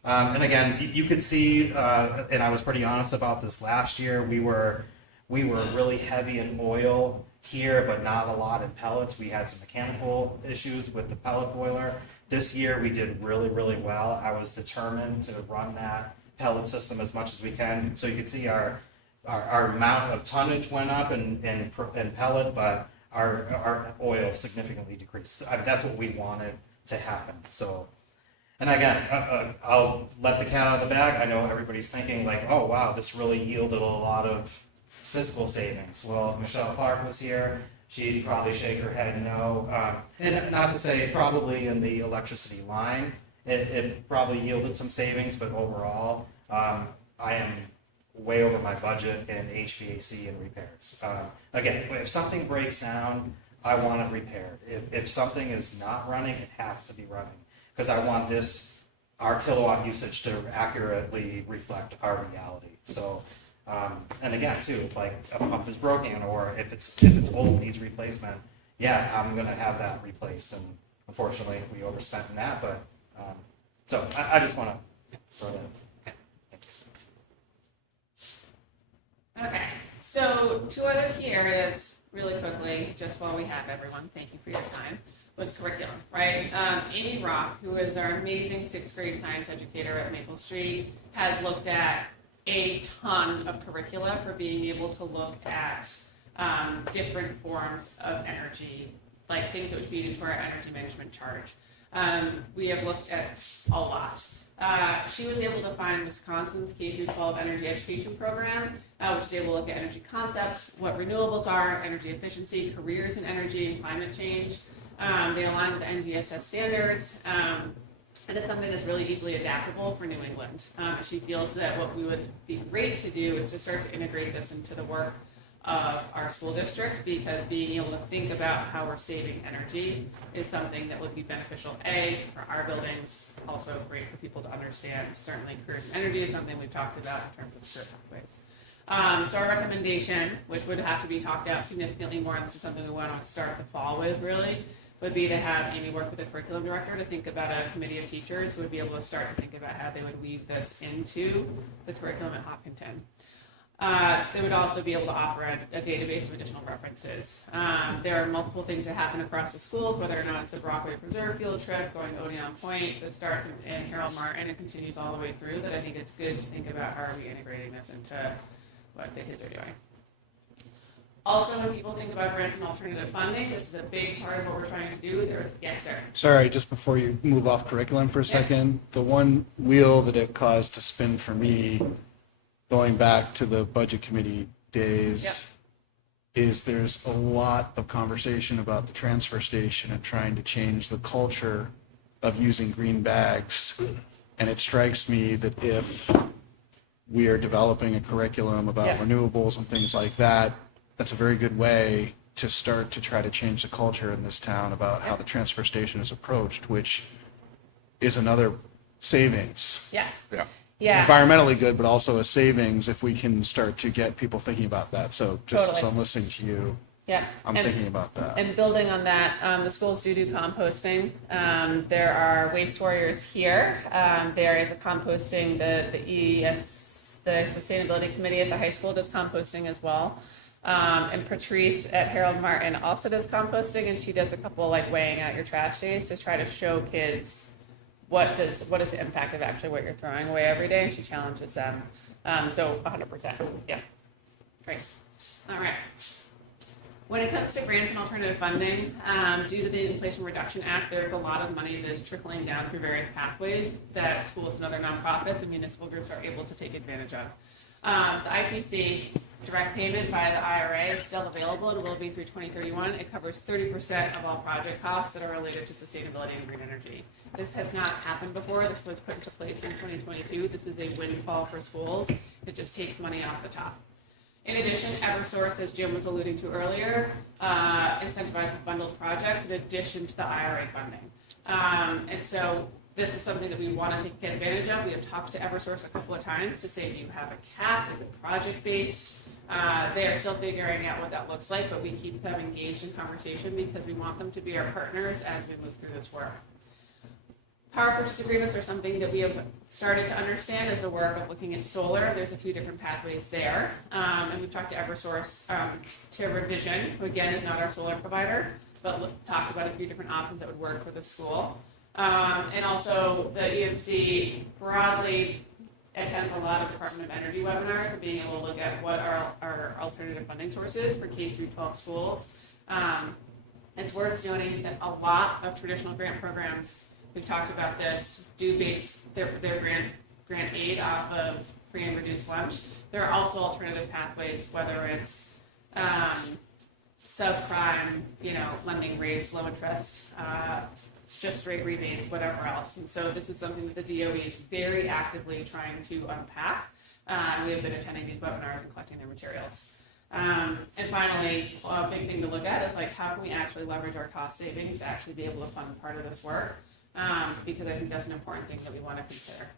And again, you could see, and I was pretty honest about this last year, we were really heavy in oil here, but not a lot in pellets. We had some mechanical issues with the pellet boiler. This year we did really, really well. I was determined to run that pellet system as much as we can. So you can see our amount of tonnage went up in pellet, but our oil significantly decreased. That's what we wanted to happen. So. And again, I'll let the cat out of the bag. I know everybody's thinking like, oh, wow, this really yielded a lot of physical savings. Well, if Michelle Clark was here, she'd probably shake her head no. And not to say probably in the electricity line, it probably yielded some savings, but overall, I am way over my budget in HVAC and repairs. Again, if something breaks down, I want it repaired. If something is not running, it has to be running, because I want our kilowatt usage to accurately reflect our reality. So, and again, too, if like a pump is broken or if it's old and needs replacement, yeah, I'm gonna have that replaced. And unfortunately, we overspent in that. But so I just want to throw that. Okay, so two other key areas really quickly, just while we have everyone, thank you for your time, was curriculum, right? Amy Rock, who is our amazing 6th grade science educator at Maple Street, has looked at a ton of curricula for being able to look at different forms of energy, like things that would feed into our energy management charge. We have looked at a lot. She was able to find Wisconsin's K-12 energy education program, which is able to look at energy concepts, what renewables are, energy efficiency, careers in energy, and climate change. They align with the NGSS standards, and it's something that's really easily adaptable for New England. She feels that what we would be great to do is to start to integrate this into the work of our school district, because being able to think about how we're saving energy is something that would be beneficial, A, for our buildings, also great for people to understand. Certainly careers in energy is something we've talked about in terms of career pathways. So our recommendation, which would have to be talked out significantly more, and this is something we want to start the fall with really, would be to have Amy work with a curriculum director to think about a committee of teachers who would be able to start to think about how they would weave this into the curriculum at Hopkinton. They would also be able to offer a database of additional references. There are multiple things that happen across the schools, whether or not it's the Brockway Preserve field trip, going to Odeon Point, that starts in Harold Martin and continues all the way through, that I think it's good to think about how are we integrating this into what the kids are doing. Also, when people think about grants and alternative funding, this is a big part of what we're trying to do. Yes, sir. Sorry, just before you move off curriculum for a second, the one wheel that it caused to spin for me, going back to the budget committee days, is there's a lot of conversation about the transfer station and trying to change the culture of using green bags. And it strikes me that if we are developing a curriculum about renewables and things like that, that's a very good way to start to try to change the culture in this town about how the transfer station is approached, which is another savings. Yes. Yeah. Yeah. Environmentally good, but also a savings if we can start to get people thinking about that. So just as I'm listening to you, Yeah. I'm thinking about that. And building on that, the schools do composting. There are waste warriors here. There is a composting, the Sustainability Committee at the high school does composting as well. And Patrice at Harold Martin also does composting, and she does a couple like weighing out your trash days to try to show kids what is the impact of actually what you're throwing away every day, and she challenges them. So 100%, yeah. Great. All right. When it comes to grants and alternative funding, due to the Inflation Reduction Act, there's a lot of money that is trickling down through various pathways that schools and other nonprofits and municipal groups are able to take advantage of. The ITC direct payment via the IRA is still available and will be through 2031. It covers 30% of all project costs that are related to sustainability and green energy. This has not happened before. This was put into place in 2022. This is a windfall for schools. It just takes money off the top. In addition, Eversource, as Jim was alluding to earlier, incentivizes bundled projects in addition to the IRA funding. And so this is something that we want to take advantage of. We have talked to Eversource a couple of times to say, do you have a cap? Is it project-based? They are still figuring out what that looks like, but we keep them engaged in conversation because we want them to be our partners as we move through this work. Power purchase agreements are something that we have started to understand as a work of looking at solar. There's a few different pathways there. And we've talked to Eversource, to Revision, who again is not our solar provider, but talked about a few different options that would work for the school. And also the EMC broadly attends a lot of Department of Energy webinars for being able to look at what are our alternative funding sources for K-12 schools. It's worth noting that a lot of traditional grant programs, we've talked about this, do base their grant aid off of free and reduced lunch. There are also alternative pathways, whether it's subprime, lending rates, low interest, just rate rebates, whatever else. And so this is something that the DOE is very actively trying to unpack. We have been attending these webinars and collecting their materials. And finally, a big thing to look at is like, how can we actually leverage our cost savings to actually be able to fund part of this work? Because I think that's an important thing that we want to consider.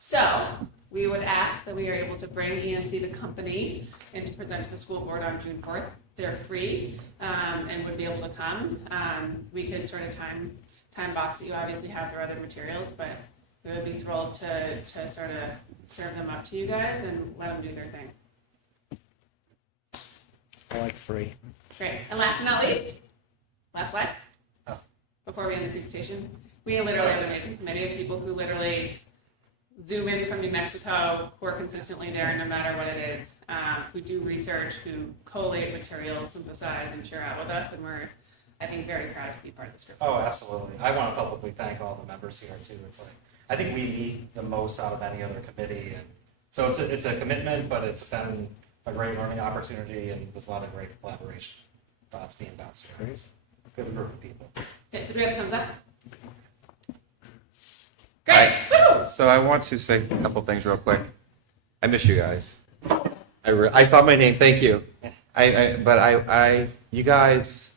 So we would ask that we are able to bring ENC, the company, in to present to the school board on June 4th. They're free and would be able to come. We could sort of time box it. You obviously have their other materials, but we would be thrilled to sort of serve them up to you guys and let them do their thing. I like free. Great. And last but not least, last slide. Before we end the presentation, we literally have an amazing committee of people who literally zoom in from New Mexico, who are consistently there no matter what it is, who do research, who collate materials, synthesize, and share out with us. And we're, I think, very proud to be part of this group. Oh, absolutely. I want to publicly thank all the members here too. It's like, I think we meet the most out of any other committee. And so it's a commitment, but it's been a great learning opportunity and there's a lot of great collaboration thoughts being bounced around. It's a good group of people. Okay, so do we have a thumbs up? Great. Woo! So I want to say a couple things real quick. I miss you guys. I saw my name. Thank you. You guys,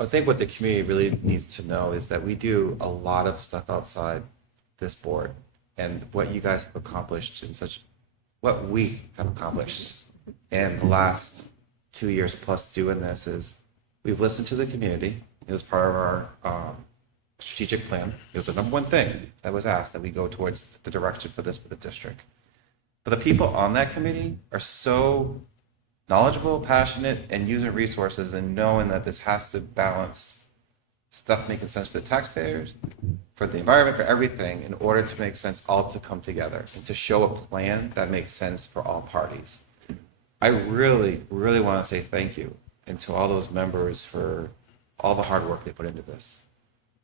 I think what the community really needs to know is that we do a lot of stuff outside this board, and what you guys have accomplished what we have accomplished in the last 2 years plus doing this is we've listened to the community. It was part of our strategic plan. It was the number one thing that was asked, that we go towards the direction for the district. But the people on that committee are so knowledgeable, passionate, and using resources and knowing that this has to balance stuff making sense for the taxpayers, for the environment, for everything, in order to make sense, all to come together and to show a plan that makes sense for all parties. I really, really want to say thank you, and to all those members for all the hard work they put into this.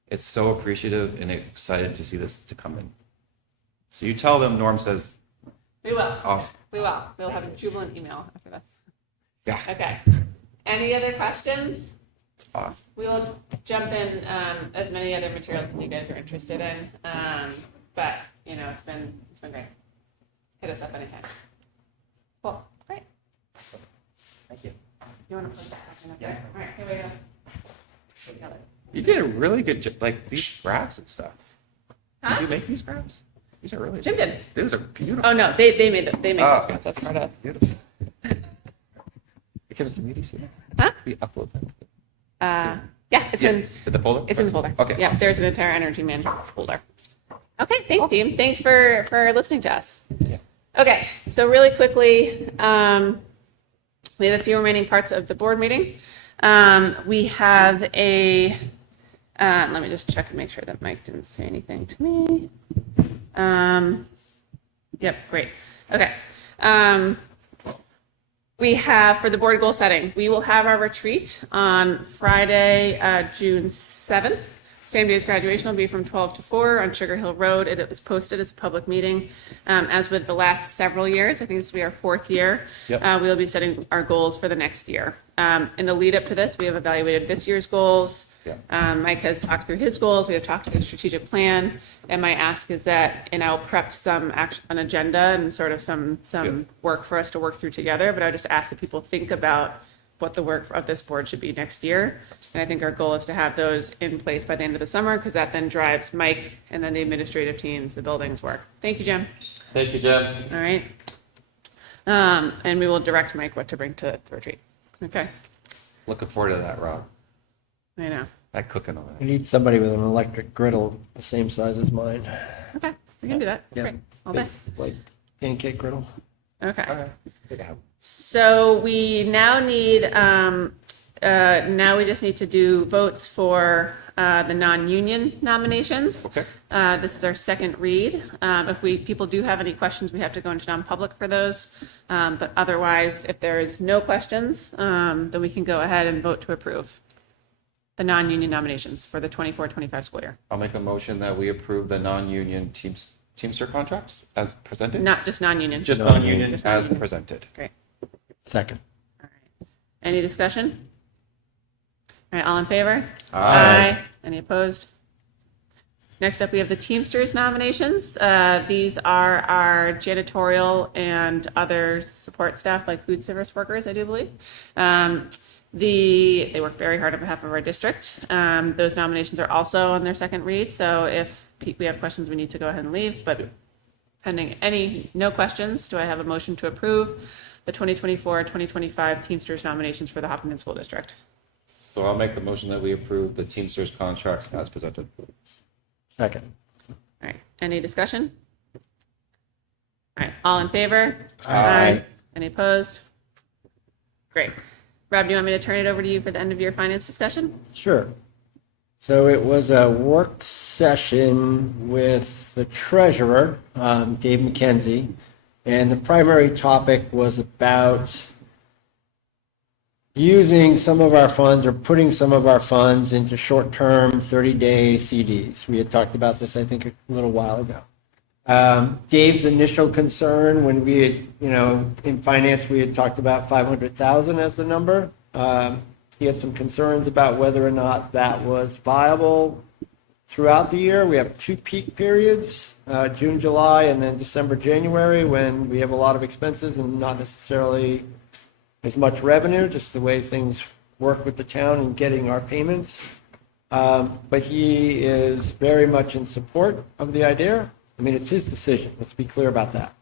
It's so appreciative and excited to see this to come in. So you tell them Norm says, We will. awesome. We will. We'll have a jubilant email after this. Yeah, Okay. Any other questions? it's awesome. We will jump in as many other materials as you guys are interested in. But it's been great. Hit us up anytime. Cool. Great. Thank you. You want to put that back in up there? All right. Here we go. Take it. You did a really good job, like these graphs and stuff. Huh? Did you make these graphs? These are really Jim did. These are beautiful. Oh no, they made them. They made Oh, those ones. That's part of. Beautiful. Can the community see that? Huh? We upload them. Yeah, it's in. The folder? It's in the folder. Okay. Yeah, there's an entire energy management folder. Okay, thanks, team. Thanks for listening to us. Yeah. Okay, so really quickly, we have a few remaining parts of the board meeting. We have a. Let me just check and make sure that Mike didn't say anything to me. Yep, great. Okay. We have, for the board goal setting, we will have our retreat on Friday, June 7th. Same day as graduation will be from 12 to 4 on Sugar Hill Road. It was posted as a public meeting. As with the last several years, I think this will be our 4th year. Yep. We will be setting our goals for the next year. In the lead up to this, we have evaluated this year's goals. Yeah. Mike has talked through his goals. We have talked through the strategic plan. And my ask is that, and I'll prep an agenda and sort of some work for us to work through together. But I just ask that people think about what the work of this board should be next year. And I think our goal is to have those in place by the end of the summer, because that then drives Mike and then the administrative teams, the buildings work. Thank you, Jim. Thank you, Jim. All right. And we will direct Mike what to bring to the retreat. Okay. Looking forward to that, Rob. I know. That cooking on We that. need somebody with an electric griddle the same size as mine. Okay. We can do that. Yeah. Great. All day. Like pancake griddle. Okay. Okay. Good to have. So we now need, now we just need to do votes for the non-union nominations. Okay. This is our second read. If people do have any questions, we have to go into non-public for those. But otherwise, if there's no questions, then we can go ahead and vote to approve the non-union nominations for the 24-25 school year. I'll make a motion that we approve the non-union Teamster contracts as presented. Not just non-union. Just Non-union. non-union Just as non-union. presented. Great. Second. All Any discussion? All right, all in favor? Aye. Any opposed? Next up, we have the Teamsters nominations. These are our janitorial and other support staff, like food service workers, I do believe. They work very hard on behalf of our district. Those nominations are also on their second read, so if we have questions, we need to go ahead and leave, but pending no questions, do I have a motion to approve the 2024-2025 Teamsters nominations for the Hopkinton School District? So I'll make the motion that we approve the Teamsters contracts as presented. Second. All right, any discussion? All right, all in favor? Aye. Any opposed? Great. Rob, do you want me to turn it over to you for the end of your finance discussion? Sure. So it was a work session with the treasurer, Dave McKenzie, and the primary topic was about using some of our funds or putting some of our funds into short-term 30-day CDs. We had talked about this, I think, a little while ago. Dave's initial concern when we had, in finance, we had talked about 500,000 as the number. He had some concerns about whether or not that was viable throughout the year. We have 2 peak periods, June, July, and then December, January, when we have a lot of expenses and not necessarily as much revenue, just the way things work with the town and getting our payments. But he is very much in support of the idea. I mean, it's his decision. Let's be clear about that.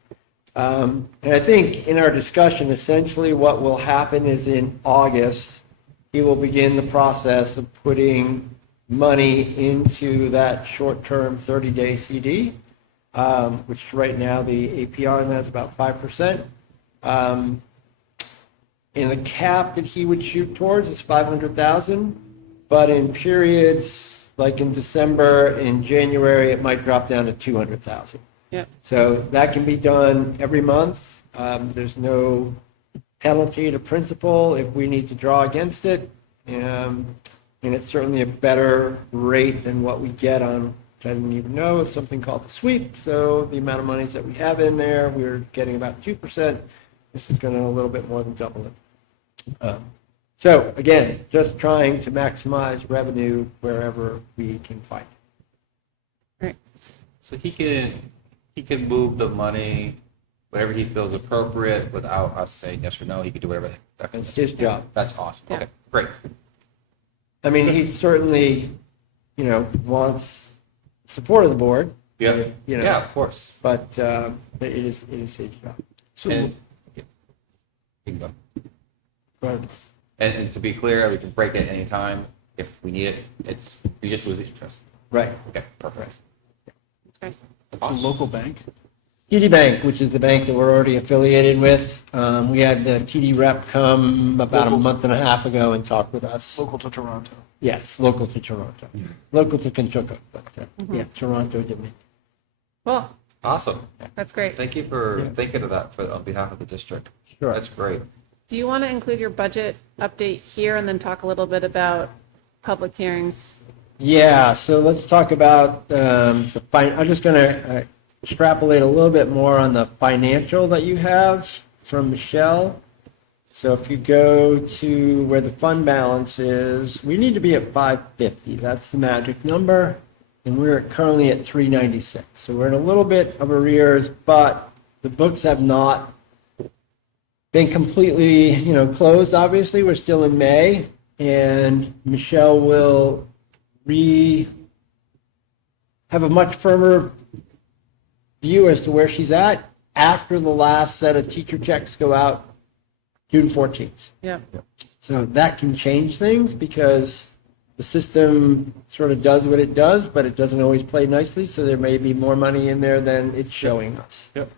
And I think in our discussion, essentially what will happen is in August, he will begin the process of putting money into that short-term 30-day CD, which right now the APR on that is about 5%. And the cap that he would shoot towards is 500,000, but in periods like in December and January, it might drop down to 200,000. Yep. So that can be done every month. There's no penalty to principal if we need to draw against it. And it's certainly a better rate than what we get on, which I didn't even know, it's something called the sweep. So the amount of monies that we have in there, we're getting about 2%. This is going to a little bit more than double it. So again, just trying to maximize revenue wherever we can find it. Right. So he can move the money, whatever he feels appropriate without us saying yes or no. He could do whatever. It's his job. That's awesome. Yeah. Okay, great. I mean, he certainly, wants support of the board. Yeah. Yeah, of course. but it is his job. And, yeah. You can go. But And to be clear, we can break it anytime if we need it. We just lose interest. right. Okay, perfect. Okay. A local bank? TD Bank, which is the bank that we're already affiliated with. We had the TD rep come about a month and a half ago and talk with us. Local to Toronto. Yes, local to Toronto. Local to Kentucky, but yeah, Toronto did me. Cool. Awesome. That's great. Thank you for Yeah. thinking of that on behalf of the district. Sure. That's great. Do you want to include your budget update here and then talk a little bit about public hearings? Yeah, so let's talk about I'm just going to extrapolate a little bit more on the financial that you have from Michelle. So if you go to where the fund balance is, we need to be at 550. That's the magic number. And we're currently at 396. So we're in a little bit of arrears, but the books have not been completely, closed. Obviously, we're still in May, and Michelle will have a much firmer view as to where she's at after the last set of teacher checks go out June 14th. Yeah. So that can change things because the system sort of does what it does, but it doesn't always play nicely. So there may be more money in there than it's showing us. Yep.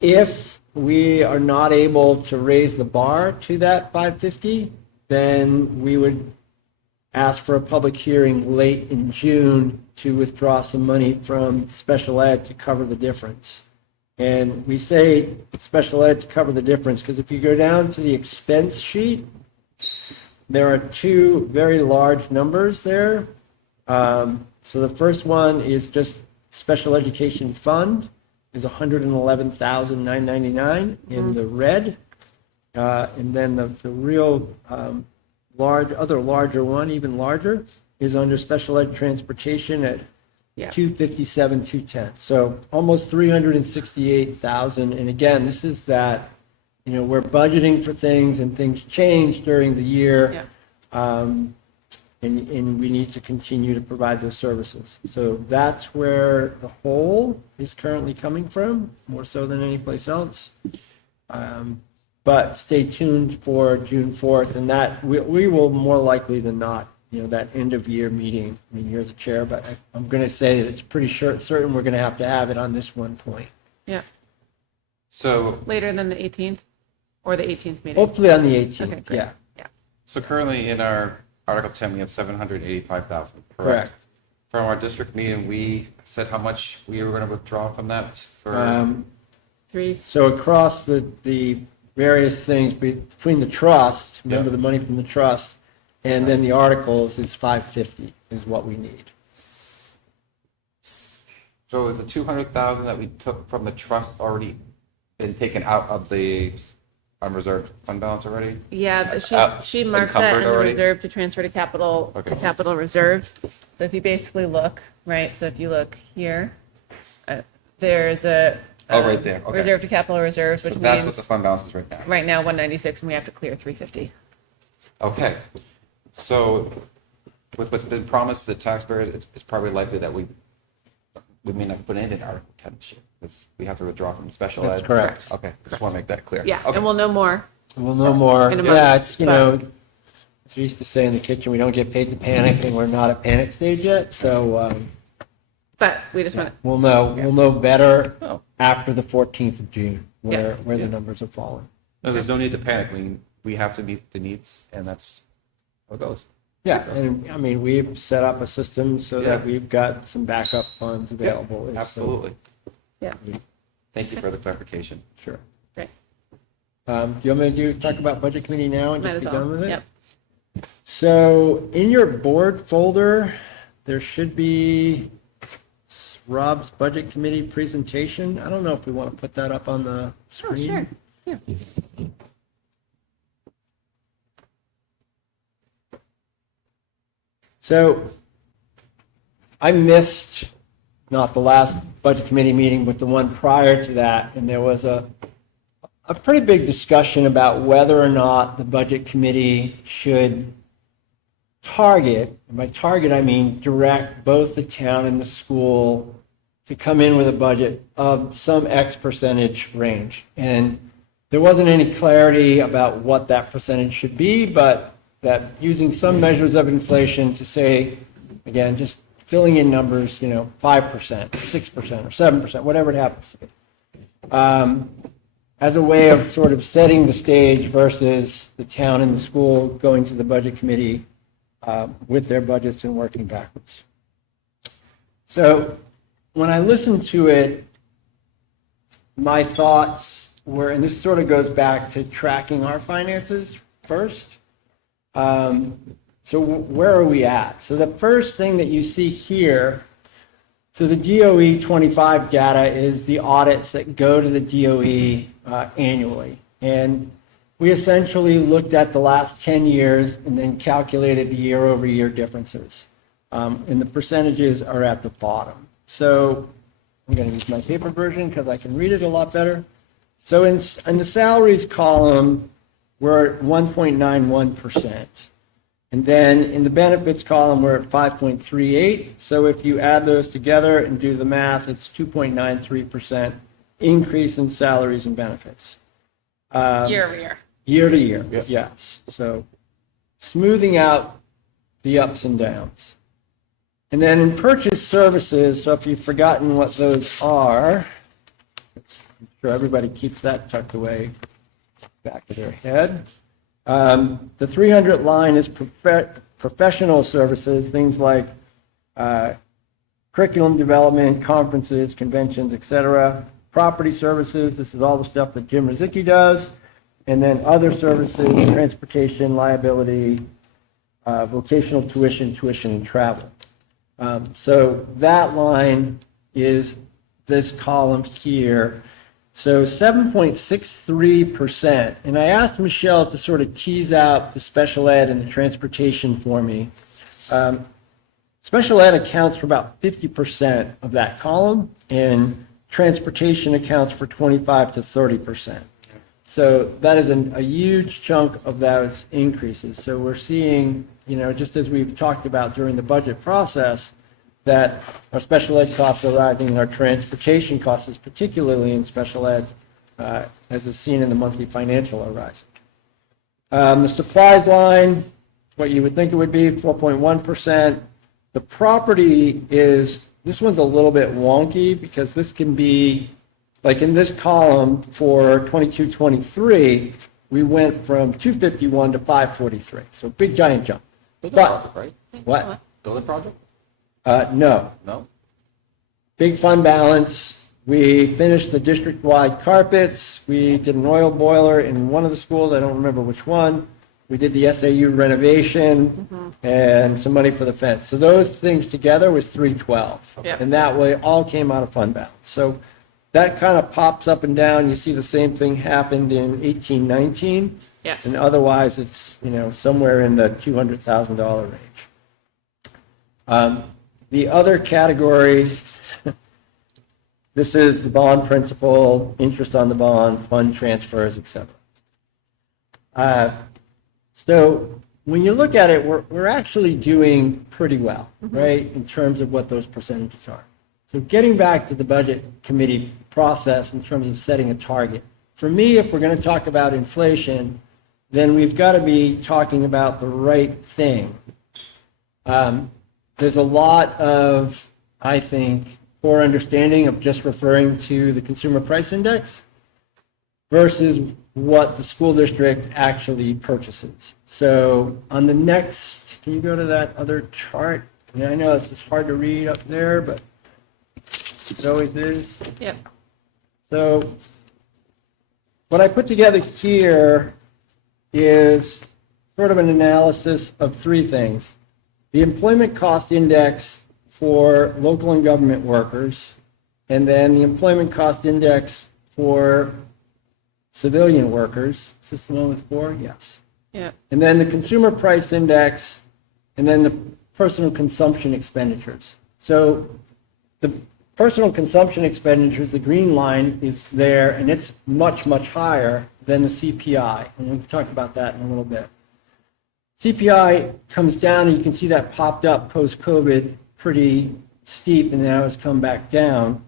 If we are not able to raise the bar to that 550, then we would ask for a public hearing late in June to withdraw some money from special ed to cover the difference. And we say special ed to cover the difference because if you go down to the expense sheet, there are 2 very large numbers there. So the first one is just special education fund is $111,999 in the red. And then the real larger one, even larger, is under special ed transportation at Yeah. 257, 210. So almost 368,000. And again, this is that, we're budgeting for things and things change during the year. Yeah. And we need to continue to provide those services. So that's where the hole is currently coming from, more so than any place else. But stay tuned for June 4th, and that we will more likely than not, that end of year meeting. I mean, you're the chair, but I'm going to say that it's pretty certain we're going to have it on this one point. Yeah. So, Later than the 18th or the 18th meeting. Hopefully on the 18th. Okay, great. Yeah, Yeah. so currently in our Article 10, we have 785,000, correct? correct. From our district meeting, we said how much we were going to withdraw from that for, 3. So across the various things between the trust, remember Yeah. the money from the trust, and then the articles is 550 is what we need. so is the 200,000 that we took from the trust already been taken out of the unreserved fund balance already? Yeah, she marked that Encumbered in the already? reserve to transfer to capital, Okay. reserve. So if you basically look, right, so if you look here, there's a. Oh, right there, okay. Reserve to capital reserves, So which that's what the means fund balance is right now? right now 196 and we have to clear 350. Okay, so with what's been promised to the taxpayers, it's probably likely that we may not put in Article 10 this year, because we have to withdraw from special ed. That's correct. Okay, just want to make that clear. Yeah, Okay. and we'll know more. We'll know more. In a month. Yeah, it's, as we used to say in the kitchen, we don't get paid to panic, and we're not at panic stage yet. So But we just want to, we'll know better Oh. after the 14th of June where Yeah. the numbers have fallen. No, there's no need to panic. We have to meet the needs, and that's how it goes. Yeah, and I mean, we've set up a system so that Yeah. we've got some backup funds available. if so. Absolutely. yeah, Thank you for the clarification. Sure. great. Do you want me to talk about budget committee now and Might just as be well. done with it? Yep. So in your board folder, there should be Rob's budget committee presentation. I don't know if we want to put that up on the Oh, screen. sure. Yeah. So I missed not the last budget committee meeting, but the one prior to that, and there was a pretty big discussion about whether or not the budget committee should target, and by target I mean direct both the town and the school to come in with a budget of some X percentage range. And there wasn't any clarity about what that percentage should be, but that using some measures of inflation to say, again, just filling in numbers, 5%, or 6%, or 7%, whatever it happens to be. As a way of sort of setting the stage versus the town and the school going to the budget committee with their budgets and working backwards. So when I listened to it, my thoughts were, and this sort of goes back to tracking our finances first. So where are we at? So the first thing that you see here, so the DOE 25 data is the audits that go to the DOE annually. And we essentially looked at the last 10 years and then calculated the year-over-year differences. And the percentages are at the bottom. So I'm going to use my paper version because I can read it a lot better. So in the salaries column, we're at 1.91%. And then in the benefits column, we're at 5.38. So if you add those together and do the math, it's 2.93% increase in salaries and benefits. Year over year. Year to year, yes. So smoothing out the ups and downs. And then in purchase services, so if you've forgotten what those are, I'm sure everybody keeps that tucked away back of their head. The 300 line is professional services, things like curriculum development, conferences, conventions, etc. Property services, this is all the stuff that Jim Rizicki does. And then other services, transportation, liability, vocational tuition and travel. So that line is this column here. So 7.63%. And I asked Michelle to sort of tease out the special ed and the transportation for me. Special ed accounts for about 50% of that column, and transportation accounts for 25 to 30%. So that is a huge chunk of those increases. So we're seeing, just as we've talked about during the budget process, that our special ed costs are rising and our transportation costs, particularly in special ed, as is seen in the monthly financial, are rising. The supplies line, what you would think it would be, 4.1%. The property this one's a little bit wonky because this can be, like in this column for 22-23, we went from 251 to 543. So big giant jump. Building But- project, right? What? Building project? No. No? Big fund balance. We finished the district-wide carpets. We did an oil boiler in one of the schools. I don't remember which one. We did the SAU renovation and some money for the fence. So those things together was 312. Yep. And that way all came out of fund balance. So that kind of pops up and down. You see the same thing happened in 18-19. Yes. And otherwise it's, somewhere in the $200,000 range. The other category, this is the bond principal, interest on the bond, fund transfers, etc. So when you look at it, we're actually doing pretty well, right, in terms of what those percentages are. So getting back to the budget committee process in terms of setting a target. For me, if we're going to talk about inflation, then we've got to be talking about the right thing. There's a lot of, I think, poor understanding of just referring to the consumer price index versus what the school district actually purchases. So on the next, can you go to that other chart? I know this is hard to read up there, but it always is. Yep. So what I put together here is sort of an analysis of three things. The employment cost index for local and government workers, and then the employment cost index for civilian workers. Is this the one with 4? Yes. Yep. And then the consumer price index, and then the personal consumption expenditures. So the personal consumption expenditures, the green line is there, and it's much, much higher than the CPI. And we'll talk about that in a little bit. CPI comes down, and you can see that popped up post-COVID pretty steep, and now has come back down.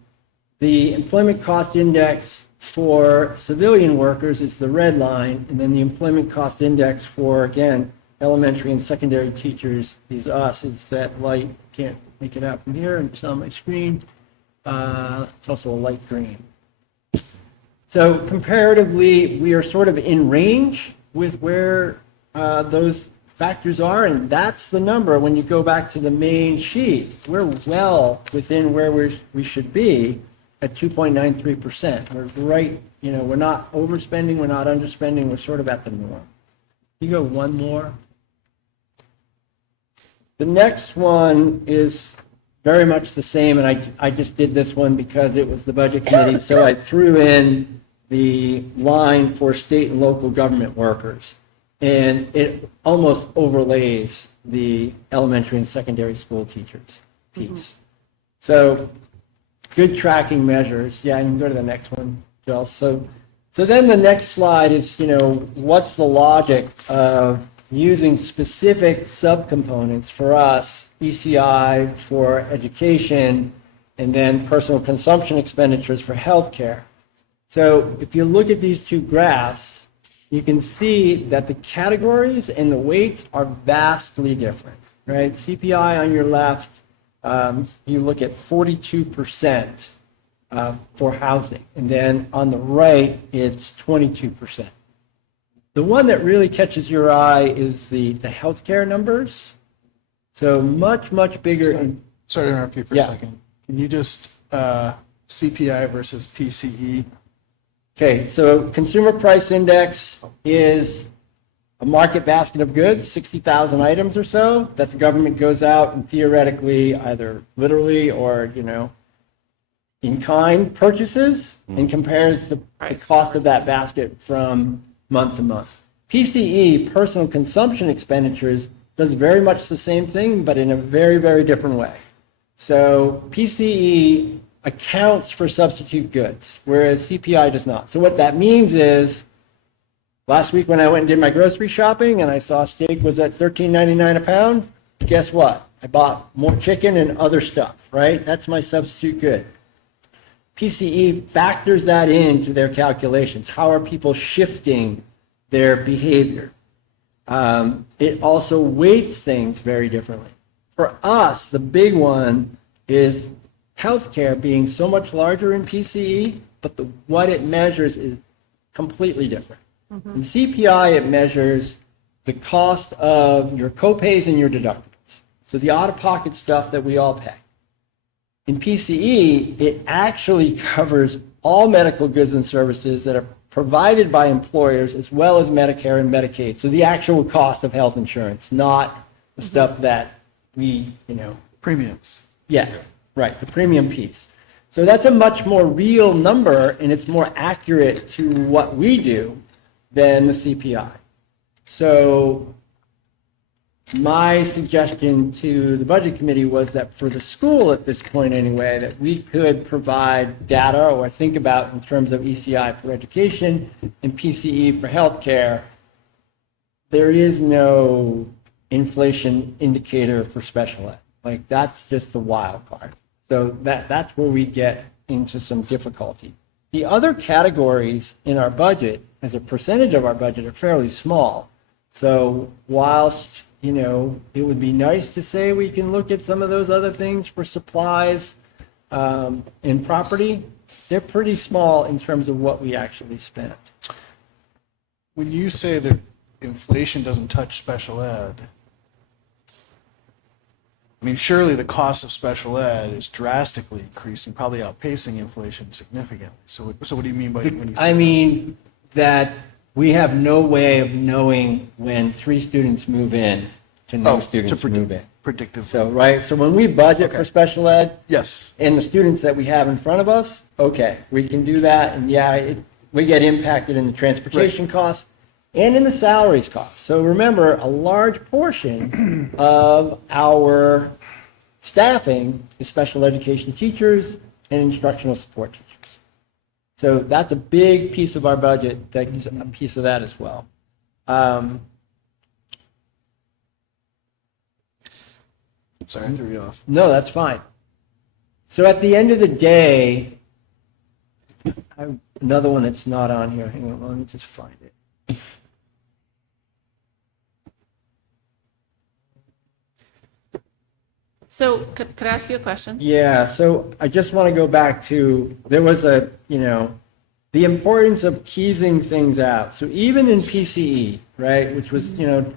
The employment cost index for civilian workers is the red line, and then the employment cost index for, again, elementary and secondary teachers is us. It's that light, can't make it out from here, and it's on my screen. It's also a light green. So comparatively, we are sort of in range with where those factors are, and that's the number when you go back to the main sheet. We're well within where we should be at 2.93%. We're right, we're not overspending, we're not underspending, we're sort of at the norm. You go one more. The next one is very much the same, and I just did this one because it was the budget committee, so I threw in the line for state and local government workers. And it almost overlays the elementary and secondary school teachers piece. So good tracking measures. Yeah, you can go to the next one, Jill. So then the next slide is, what's the logic of using specific subcomponents for us, ECI for education, and then personal consumption expenditures for healthcare. So if you look at these two graphs, you can see that the categories and the weights are vastly different, right? CPI on your left, you look at 42% for housing, and then on the right, it's 22%. The one that really catches your eye is the healthcare numbers. So much, much bigger. Sorry to interrupt you for a second. Can you just CPI versus PCE? Okay, so consumer price index is a market basket of goods, 60,000 items or so, that the government goes out and theoretically, either literally or, in-kind purchases and compares the Price. cost of that basket from month to month. PCE, personal consumption expenditures, does very much the same thing, but in a very, very different way. So PCE accounts for substitute goods, whereas CPI does not. So what that means is, last week when I went and did my grocery shopping and I saw steak was at $13.99 a pound, guess what? I bought more chicken and other stuff, right? That's my substitute good. PCE factors that into their calculations. How are people shifting their behavior? It also weights things very differently. For us, the big one is healthcare being so much larger in PCE, but what it measures is completely different. In CPI, it measures the cost of your copays and your deductibles. So the out-of-pocket stuff that we all pay. In PCE, it actually covers all medical goods and services that are provided by employers as well as Medicare and Medicaid. So the actual cost of health insurance, not the stuff that we, Premiums. yeah, right, the premium piece. So that's a much more real number and it's more accurate to what we do than the CPI. So my suggestion to the budget committee was that for the school at this point anyway, that we could provide data or think about in terms of ECI for education and PCE for healthcare. There is no inflation indicator for special ed. Like that's just the wild card. So that's where we get into some difficulty. The other categories in our budget, as a percentage of our budget, are fairly small. So whilst, it would be nice to say we can look at some of those other things for supplies and property, they're pretty small in terms of what we actually spend. When you say that inflation doesn't touch special ed, I mean, surely the cost of special ed is drastically increasing, probably outpacing inflation significantly. So what do you mean by when you say I mean that we have no way of knowing when 3 students move in to no students move in. predictive? So, right, so when we budget for Okay. special ed Yes. and the students that we have in front of us, okay, we can do that. And yeah, we get impacted in the transportation costs and in the salaries costs. So remember, a large portion of our staffing is special education teachers and instructional support teachers. So that's a big piece of our budget, that's a piece of that as well. Sorry, I threw you off. No, that's fine. So at the end of the day, another one that's not on here, hang on, let me just find it. So could I ask you a question? Yeah, so I just want to go back to, there was the importance of teasing things out. So even in PCE, right, which was,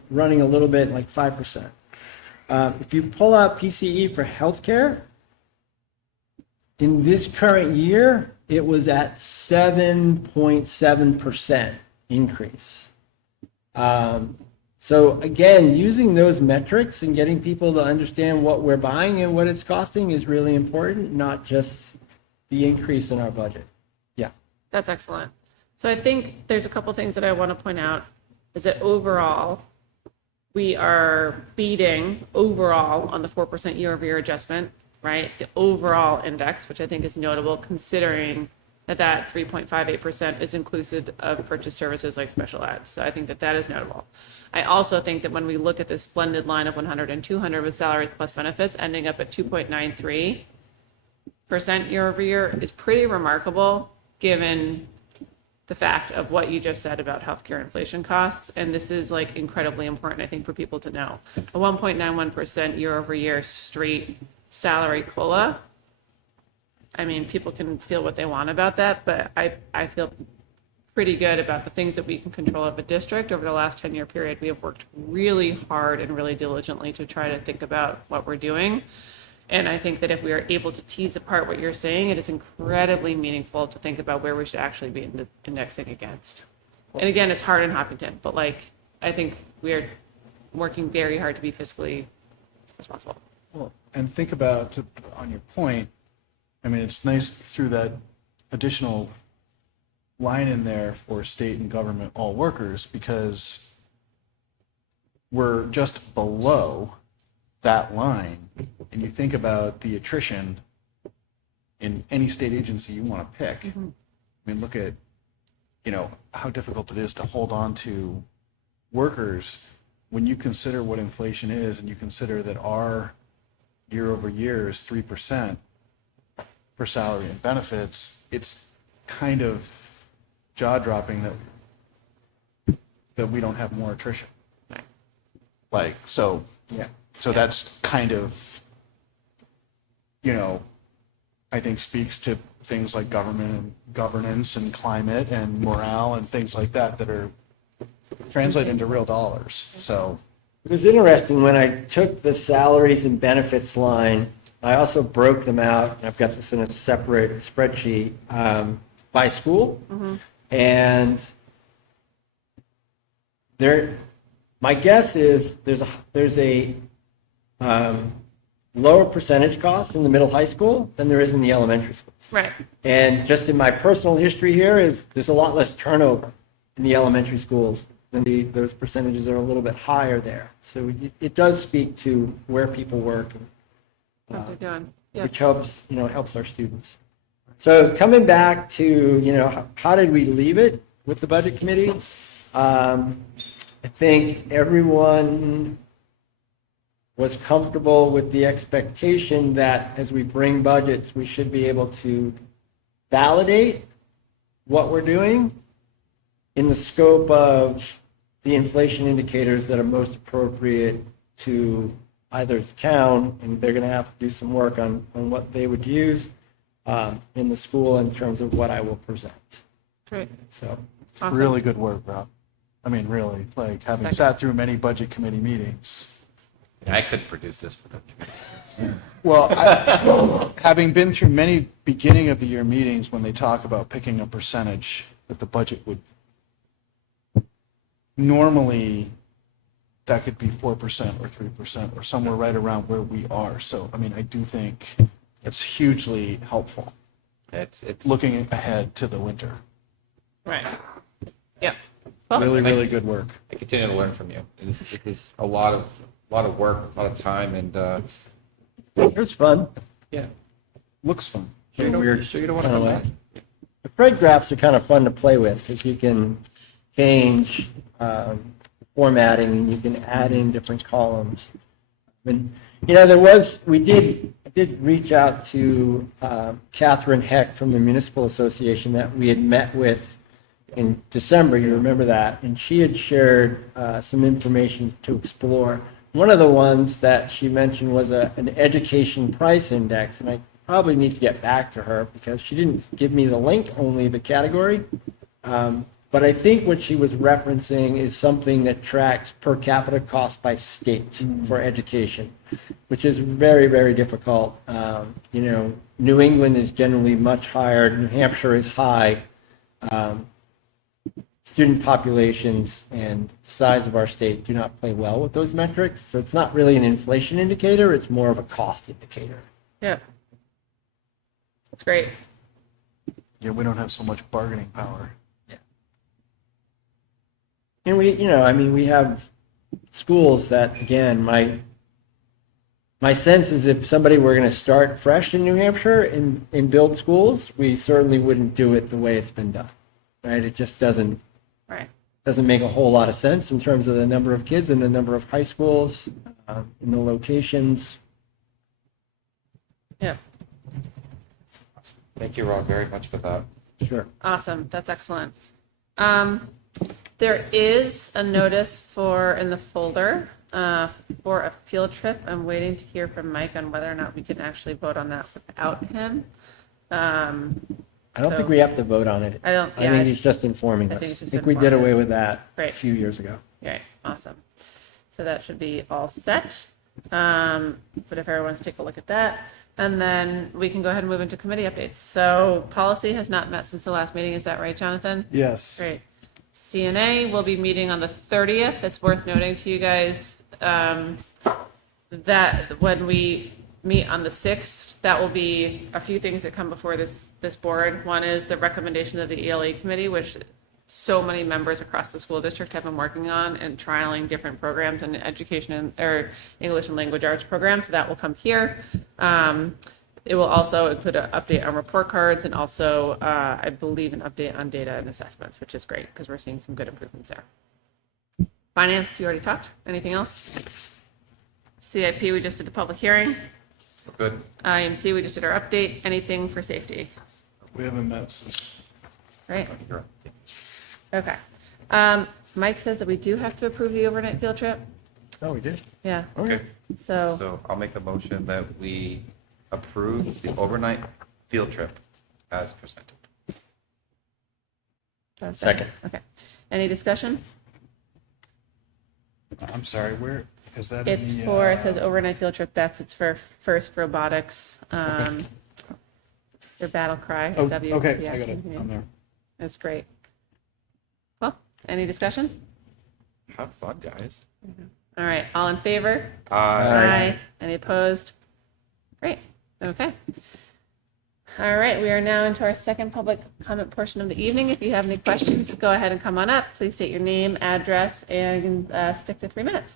running a little bit like 5%. If you pull out PCE for healthcare, in this current year, it was at 7.7% increase. So again, using those metrics and getting people to understand what we're buying and what it's costing is really important, not just the increase in our budget. Yeah. That's excellent. So I think there's a couple things that I want to point out is that overall, we are beating overall on the 4% year-over-year adjustment, right? The overall index, which I think is notable considering that 3.58% is inclusive of purchase services like special ed. So I think that is notable. I also think that when we look at this blended line of 100 and 200 with salaries plus benefits ending up at 2.93% year over year is pretty remarkable given the fact of what you just said about healthcare inflation costs. And this is like incredibly important, I think, for people to know. A 1.91% year over year straight salary COLA. I mean, people can feel what they want about that, but I feel pretty good about the things that we can control of a district. Over the last 10-year period, we have worked really hard and really diligently to try to think about what we're doing. And I think that if we are able to tease apart what you're saying, it is incredibly meaningful to think about where we should actually be indexing against. And again, it's hard in Hopkinton, but I think we are working very hard to be fiscally responsible. Well, and think about, on your point, I mean, it's nice through that additional line in there for state and government all workers, because we're just below that line. And you think about the attrition in any state agency you want to pick. I mean, look at, how difficult it is to hold on to workers when you consider what inflation is, and you consider that our year over year is 3% for salary and benefits. It's kind of jaw-dropping that we don't have more attrition. Like, so, Yeah. so that's kind of, I think speaks to things like government and governance and climate and morale and things like that are translate into real dollars. So, It was interesting when I took the salaries and benefits line, I also broke them out, and I've got this in a separate spreadsheet, by school. And my guess is there's a lower percentage cost in the middle high school than there is in the elementary schools. Right. And just in my personal history here is there's a lot less turnover in the elementary schools. And those percentages are a little bit higher there. So it does speak to where people work, What they're doing. Yeah. which helps our students. So coming back to, how did we leave it with the budget committee? I think everyone was comfortable with the expectation that as we bring budgets, we should be able to validate what we're doing in the scope of the inflation indicators that are most appropriate to either the town, and they're going to have to do some work on what they would use in the school in terms of what I will present. Great. So, Awesome. really good work, Rob. I mean, really, like, having Second. sat through many budget committee meetings. I could produce this for the committee. Well, having been through many beginning of the year meetings when they talk about picking a percentage that the budget would normally, that could be 4% or 3% or somewhere right around where we are. So, I mean, I do think it's hugely helpful It's looking ahead to the winter. Right. Yeah. Well, Really, really good work. I continue to learn from you. It is a lot of work, a lot of time, and it was fun. yeah. Looks fun. Sure you don't, Weird sure you don't want to kinda come way. back? The spread graphs are kind of fun to play with because you can change formatting and you can add in different columns. And, I did reach out to Catherine Heck from the Municipal Association that we had met with in December, you remember that, and she had shared some information to explore. One of the ones that she mentioned was an education price index, and I probably need to get back to her because she didn't give me the link, only the category. But I think what she was referencing is something that tracks per capita cost by state for education, which is very, very difficult. New England is generally much higher. New Hampshire is high. Student populations and size of our state do not play well with those metrics. So it's not really an inflation indicator. It's more of a cost indicator. yeah. That's great. Yeah, we don't have so much bargaining power. And we have schools that, again, my sense is if somebody were going to start fresh in New Hampshire and build schools, we certainly wouldn't do it the way it's been done, right? It just doesn't make a whole lot of sense in terms of the number of kids and the number of high schools and the locations. Yeah. Thank you, Rob, very much for that. Sure. Awesome. That's excellent. There is a notice in the folder for a field trip. I'm waiting to hear from Mike on whether or not we can actually vote on that without him. I don't think we have to vote on it. I think he's just informing I us. think it's just I think we did informing away us. with that a Great. few years ago. Right. Awesome. So that should be all set. But if everyone wants to take a look at that, and then we can go ahead and move into committee updates. So policy has not met since the last meeting. Is that right, Jonathan? Yes. Great. CNA will be meeting on the 30th. It's worth noting to you guys that when we meet on the 6th. That will be a few things that come before this board. One is the recommendation of the ELA committee, which so many members across the school district have been working on and trialing different programs and education or English and language arts programs. So that will come here. It will also include an update on report cards and also, I believe, an update on data and assessments, which is great because we're seeing some good improvements there. Finance, you already talked. Anything else? CIP, we just did the public hearing. Good. IMC, we just did our update. Anything for safety? We haven't met since. Right? You're up. Okay. Mike says that we do have to approve the overnight field trip. Oh, we did? Yeah. Okay. So, So I'll make a motion that we approve the overnight field trip as presented. Second. Okay. Any discussion? I'm sorry, where is that? in It's the, for, it says overnight field trip bets. It's for First Robotics. Their battle cry. Oh, W. okay, yeah, I got it. mhm. I'm there. That's great. Well, any discussion? Have fun, guys. All right. All in favor? Aye. Any opposed? Great. Okay. All right. We are now into our second public comment portion of the evening. If you have any questions, go ahead and come on up. Please state your name, address, and stick to 3 minutes.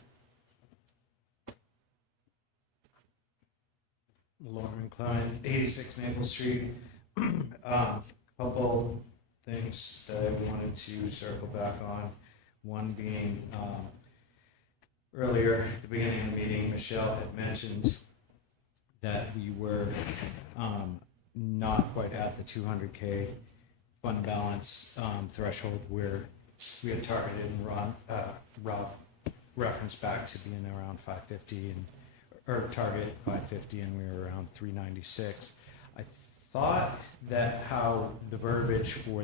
Lauren Klein, 86 Maple Street. Couple things that I wanted to circle back on. One being earlier at the beginning of the meeting, Michelle had mentioned that we were not quite at the 200K fund balance threshold where we had targeted, and Rob referenced back to being around 550 or target 550, and we were around 396. I thought that how the verbiage for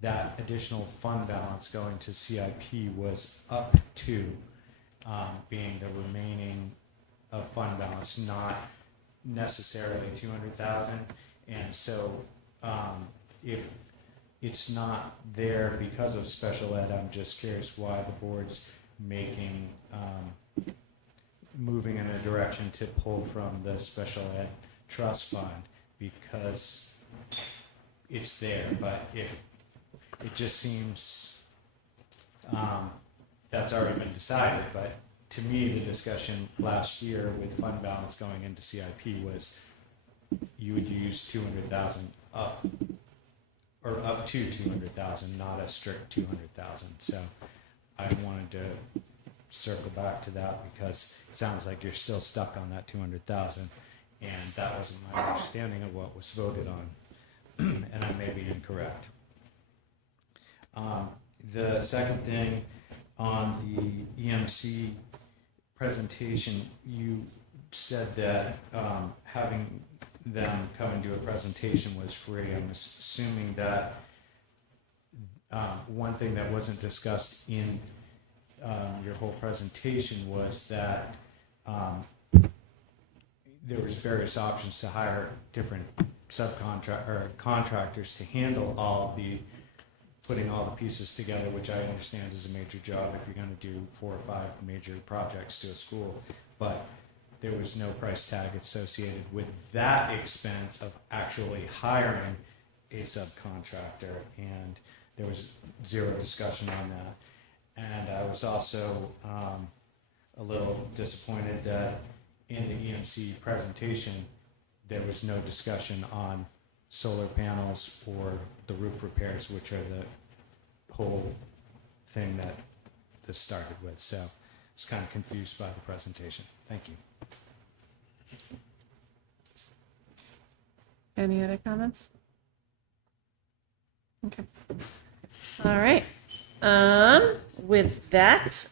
that additional fund balance going to CIP was up to being the remaining of fund balance, not necessarily 200,000. And so if it's not there because of special ed, I'm just curious why the board's making moving in a direction to pull from the special ed trust fund, because it's there. But if it just seems that's already been decided. But to me, the discussion last year with fund balance going into CIP was you would use 200,000 up, or up to 200,000, not a strict 200,000. So I wanted to circle back to that because it sounds like you're still stuck on that 200,000, and that wasn't my understanding of what was voted on, and I may be incorrect. The second thing on the EMC presentation, you said that having them come and do a presentation was free. I'm assuming that one thing that wasn't discussed in your whole presentation was that there was various options to hire different contractors to handle all the putting all the pieces together, which I understand is a major job if you're going to do 4 or 5 major projects to a school. But there was no price tag associated with that expense of actually hiring a subcontractor, and there was zero discussion on that. And I was also a little disappointed that in the EMC presentation, there was no discussion on solar panels or the roof repairs, which are the whole thing that this started with. So I was kind of confused by the presentation. Thank you. Any other comments? Okay. All right. With that,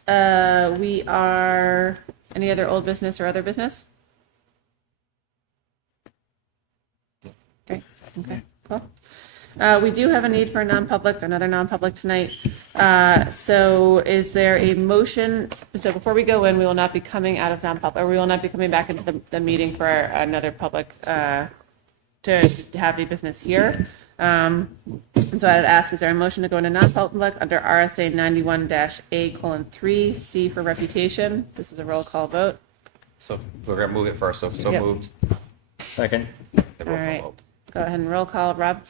we are, any other old business or other business? Okay. Okay, cool. We do have a need for a non-public, another non-public tonight. So is there a motion? So before we go in, we will not be coming out of non-public, or we will not be coming back into the meeting for another public to have any business here. And so I'd ask, is there a motion to go into non-public under RSA 91-A:3, C for reputation? This is a roll call vote. So we're gonna move it first, so Yep. moved. Second. The roll All call right. vote. Go ahead and roll call. Rob?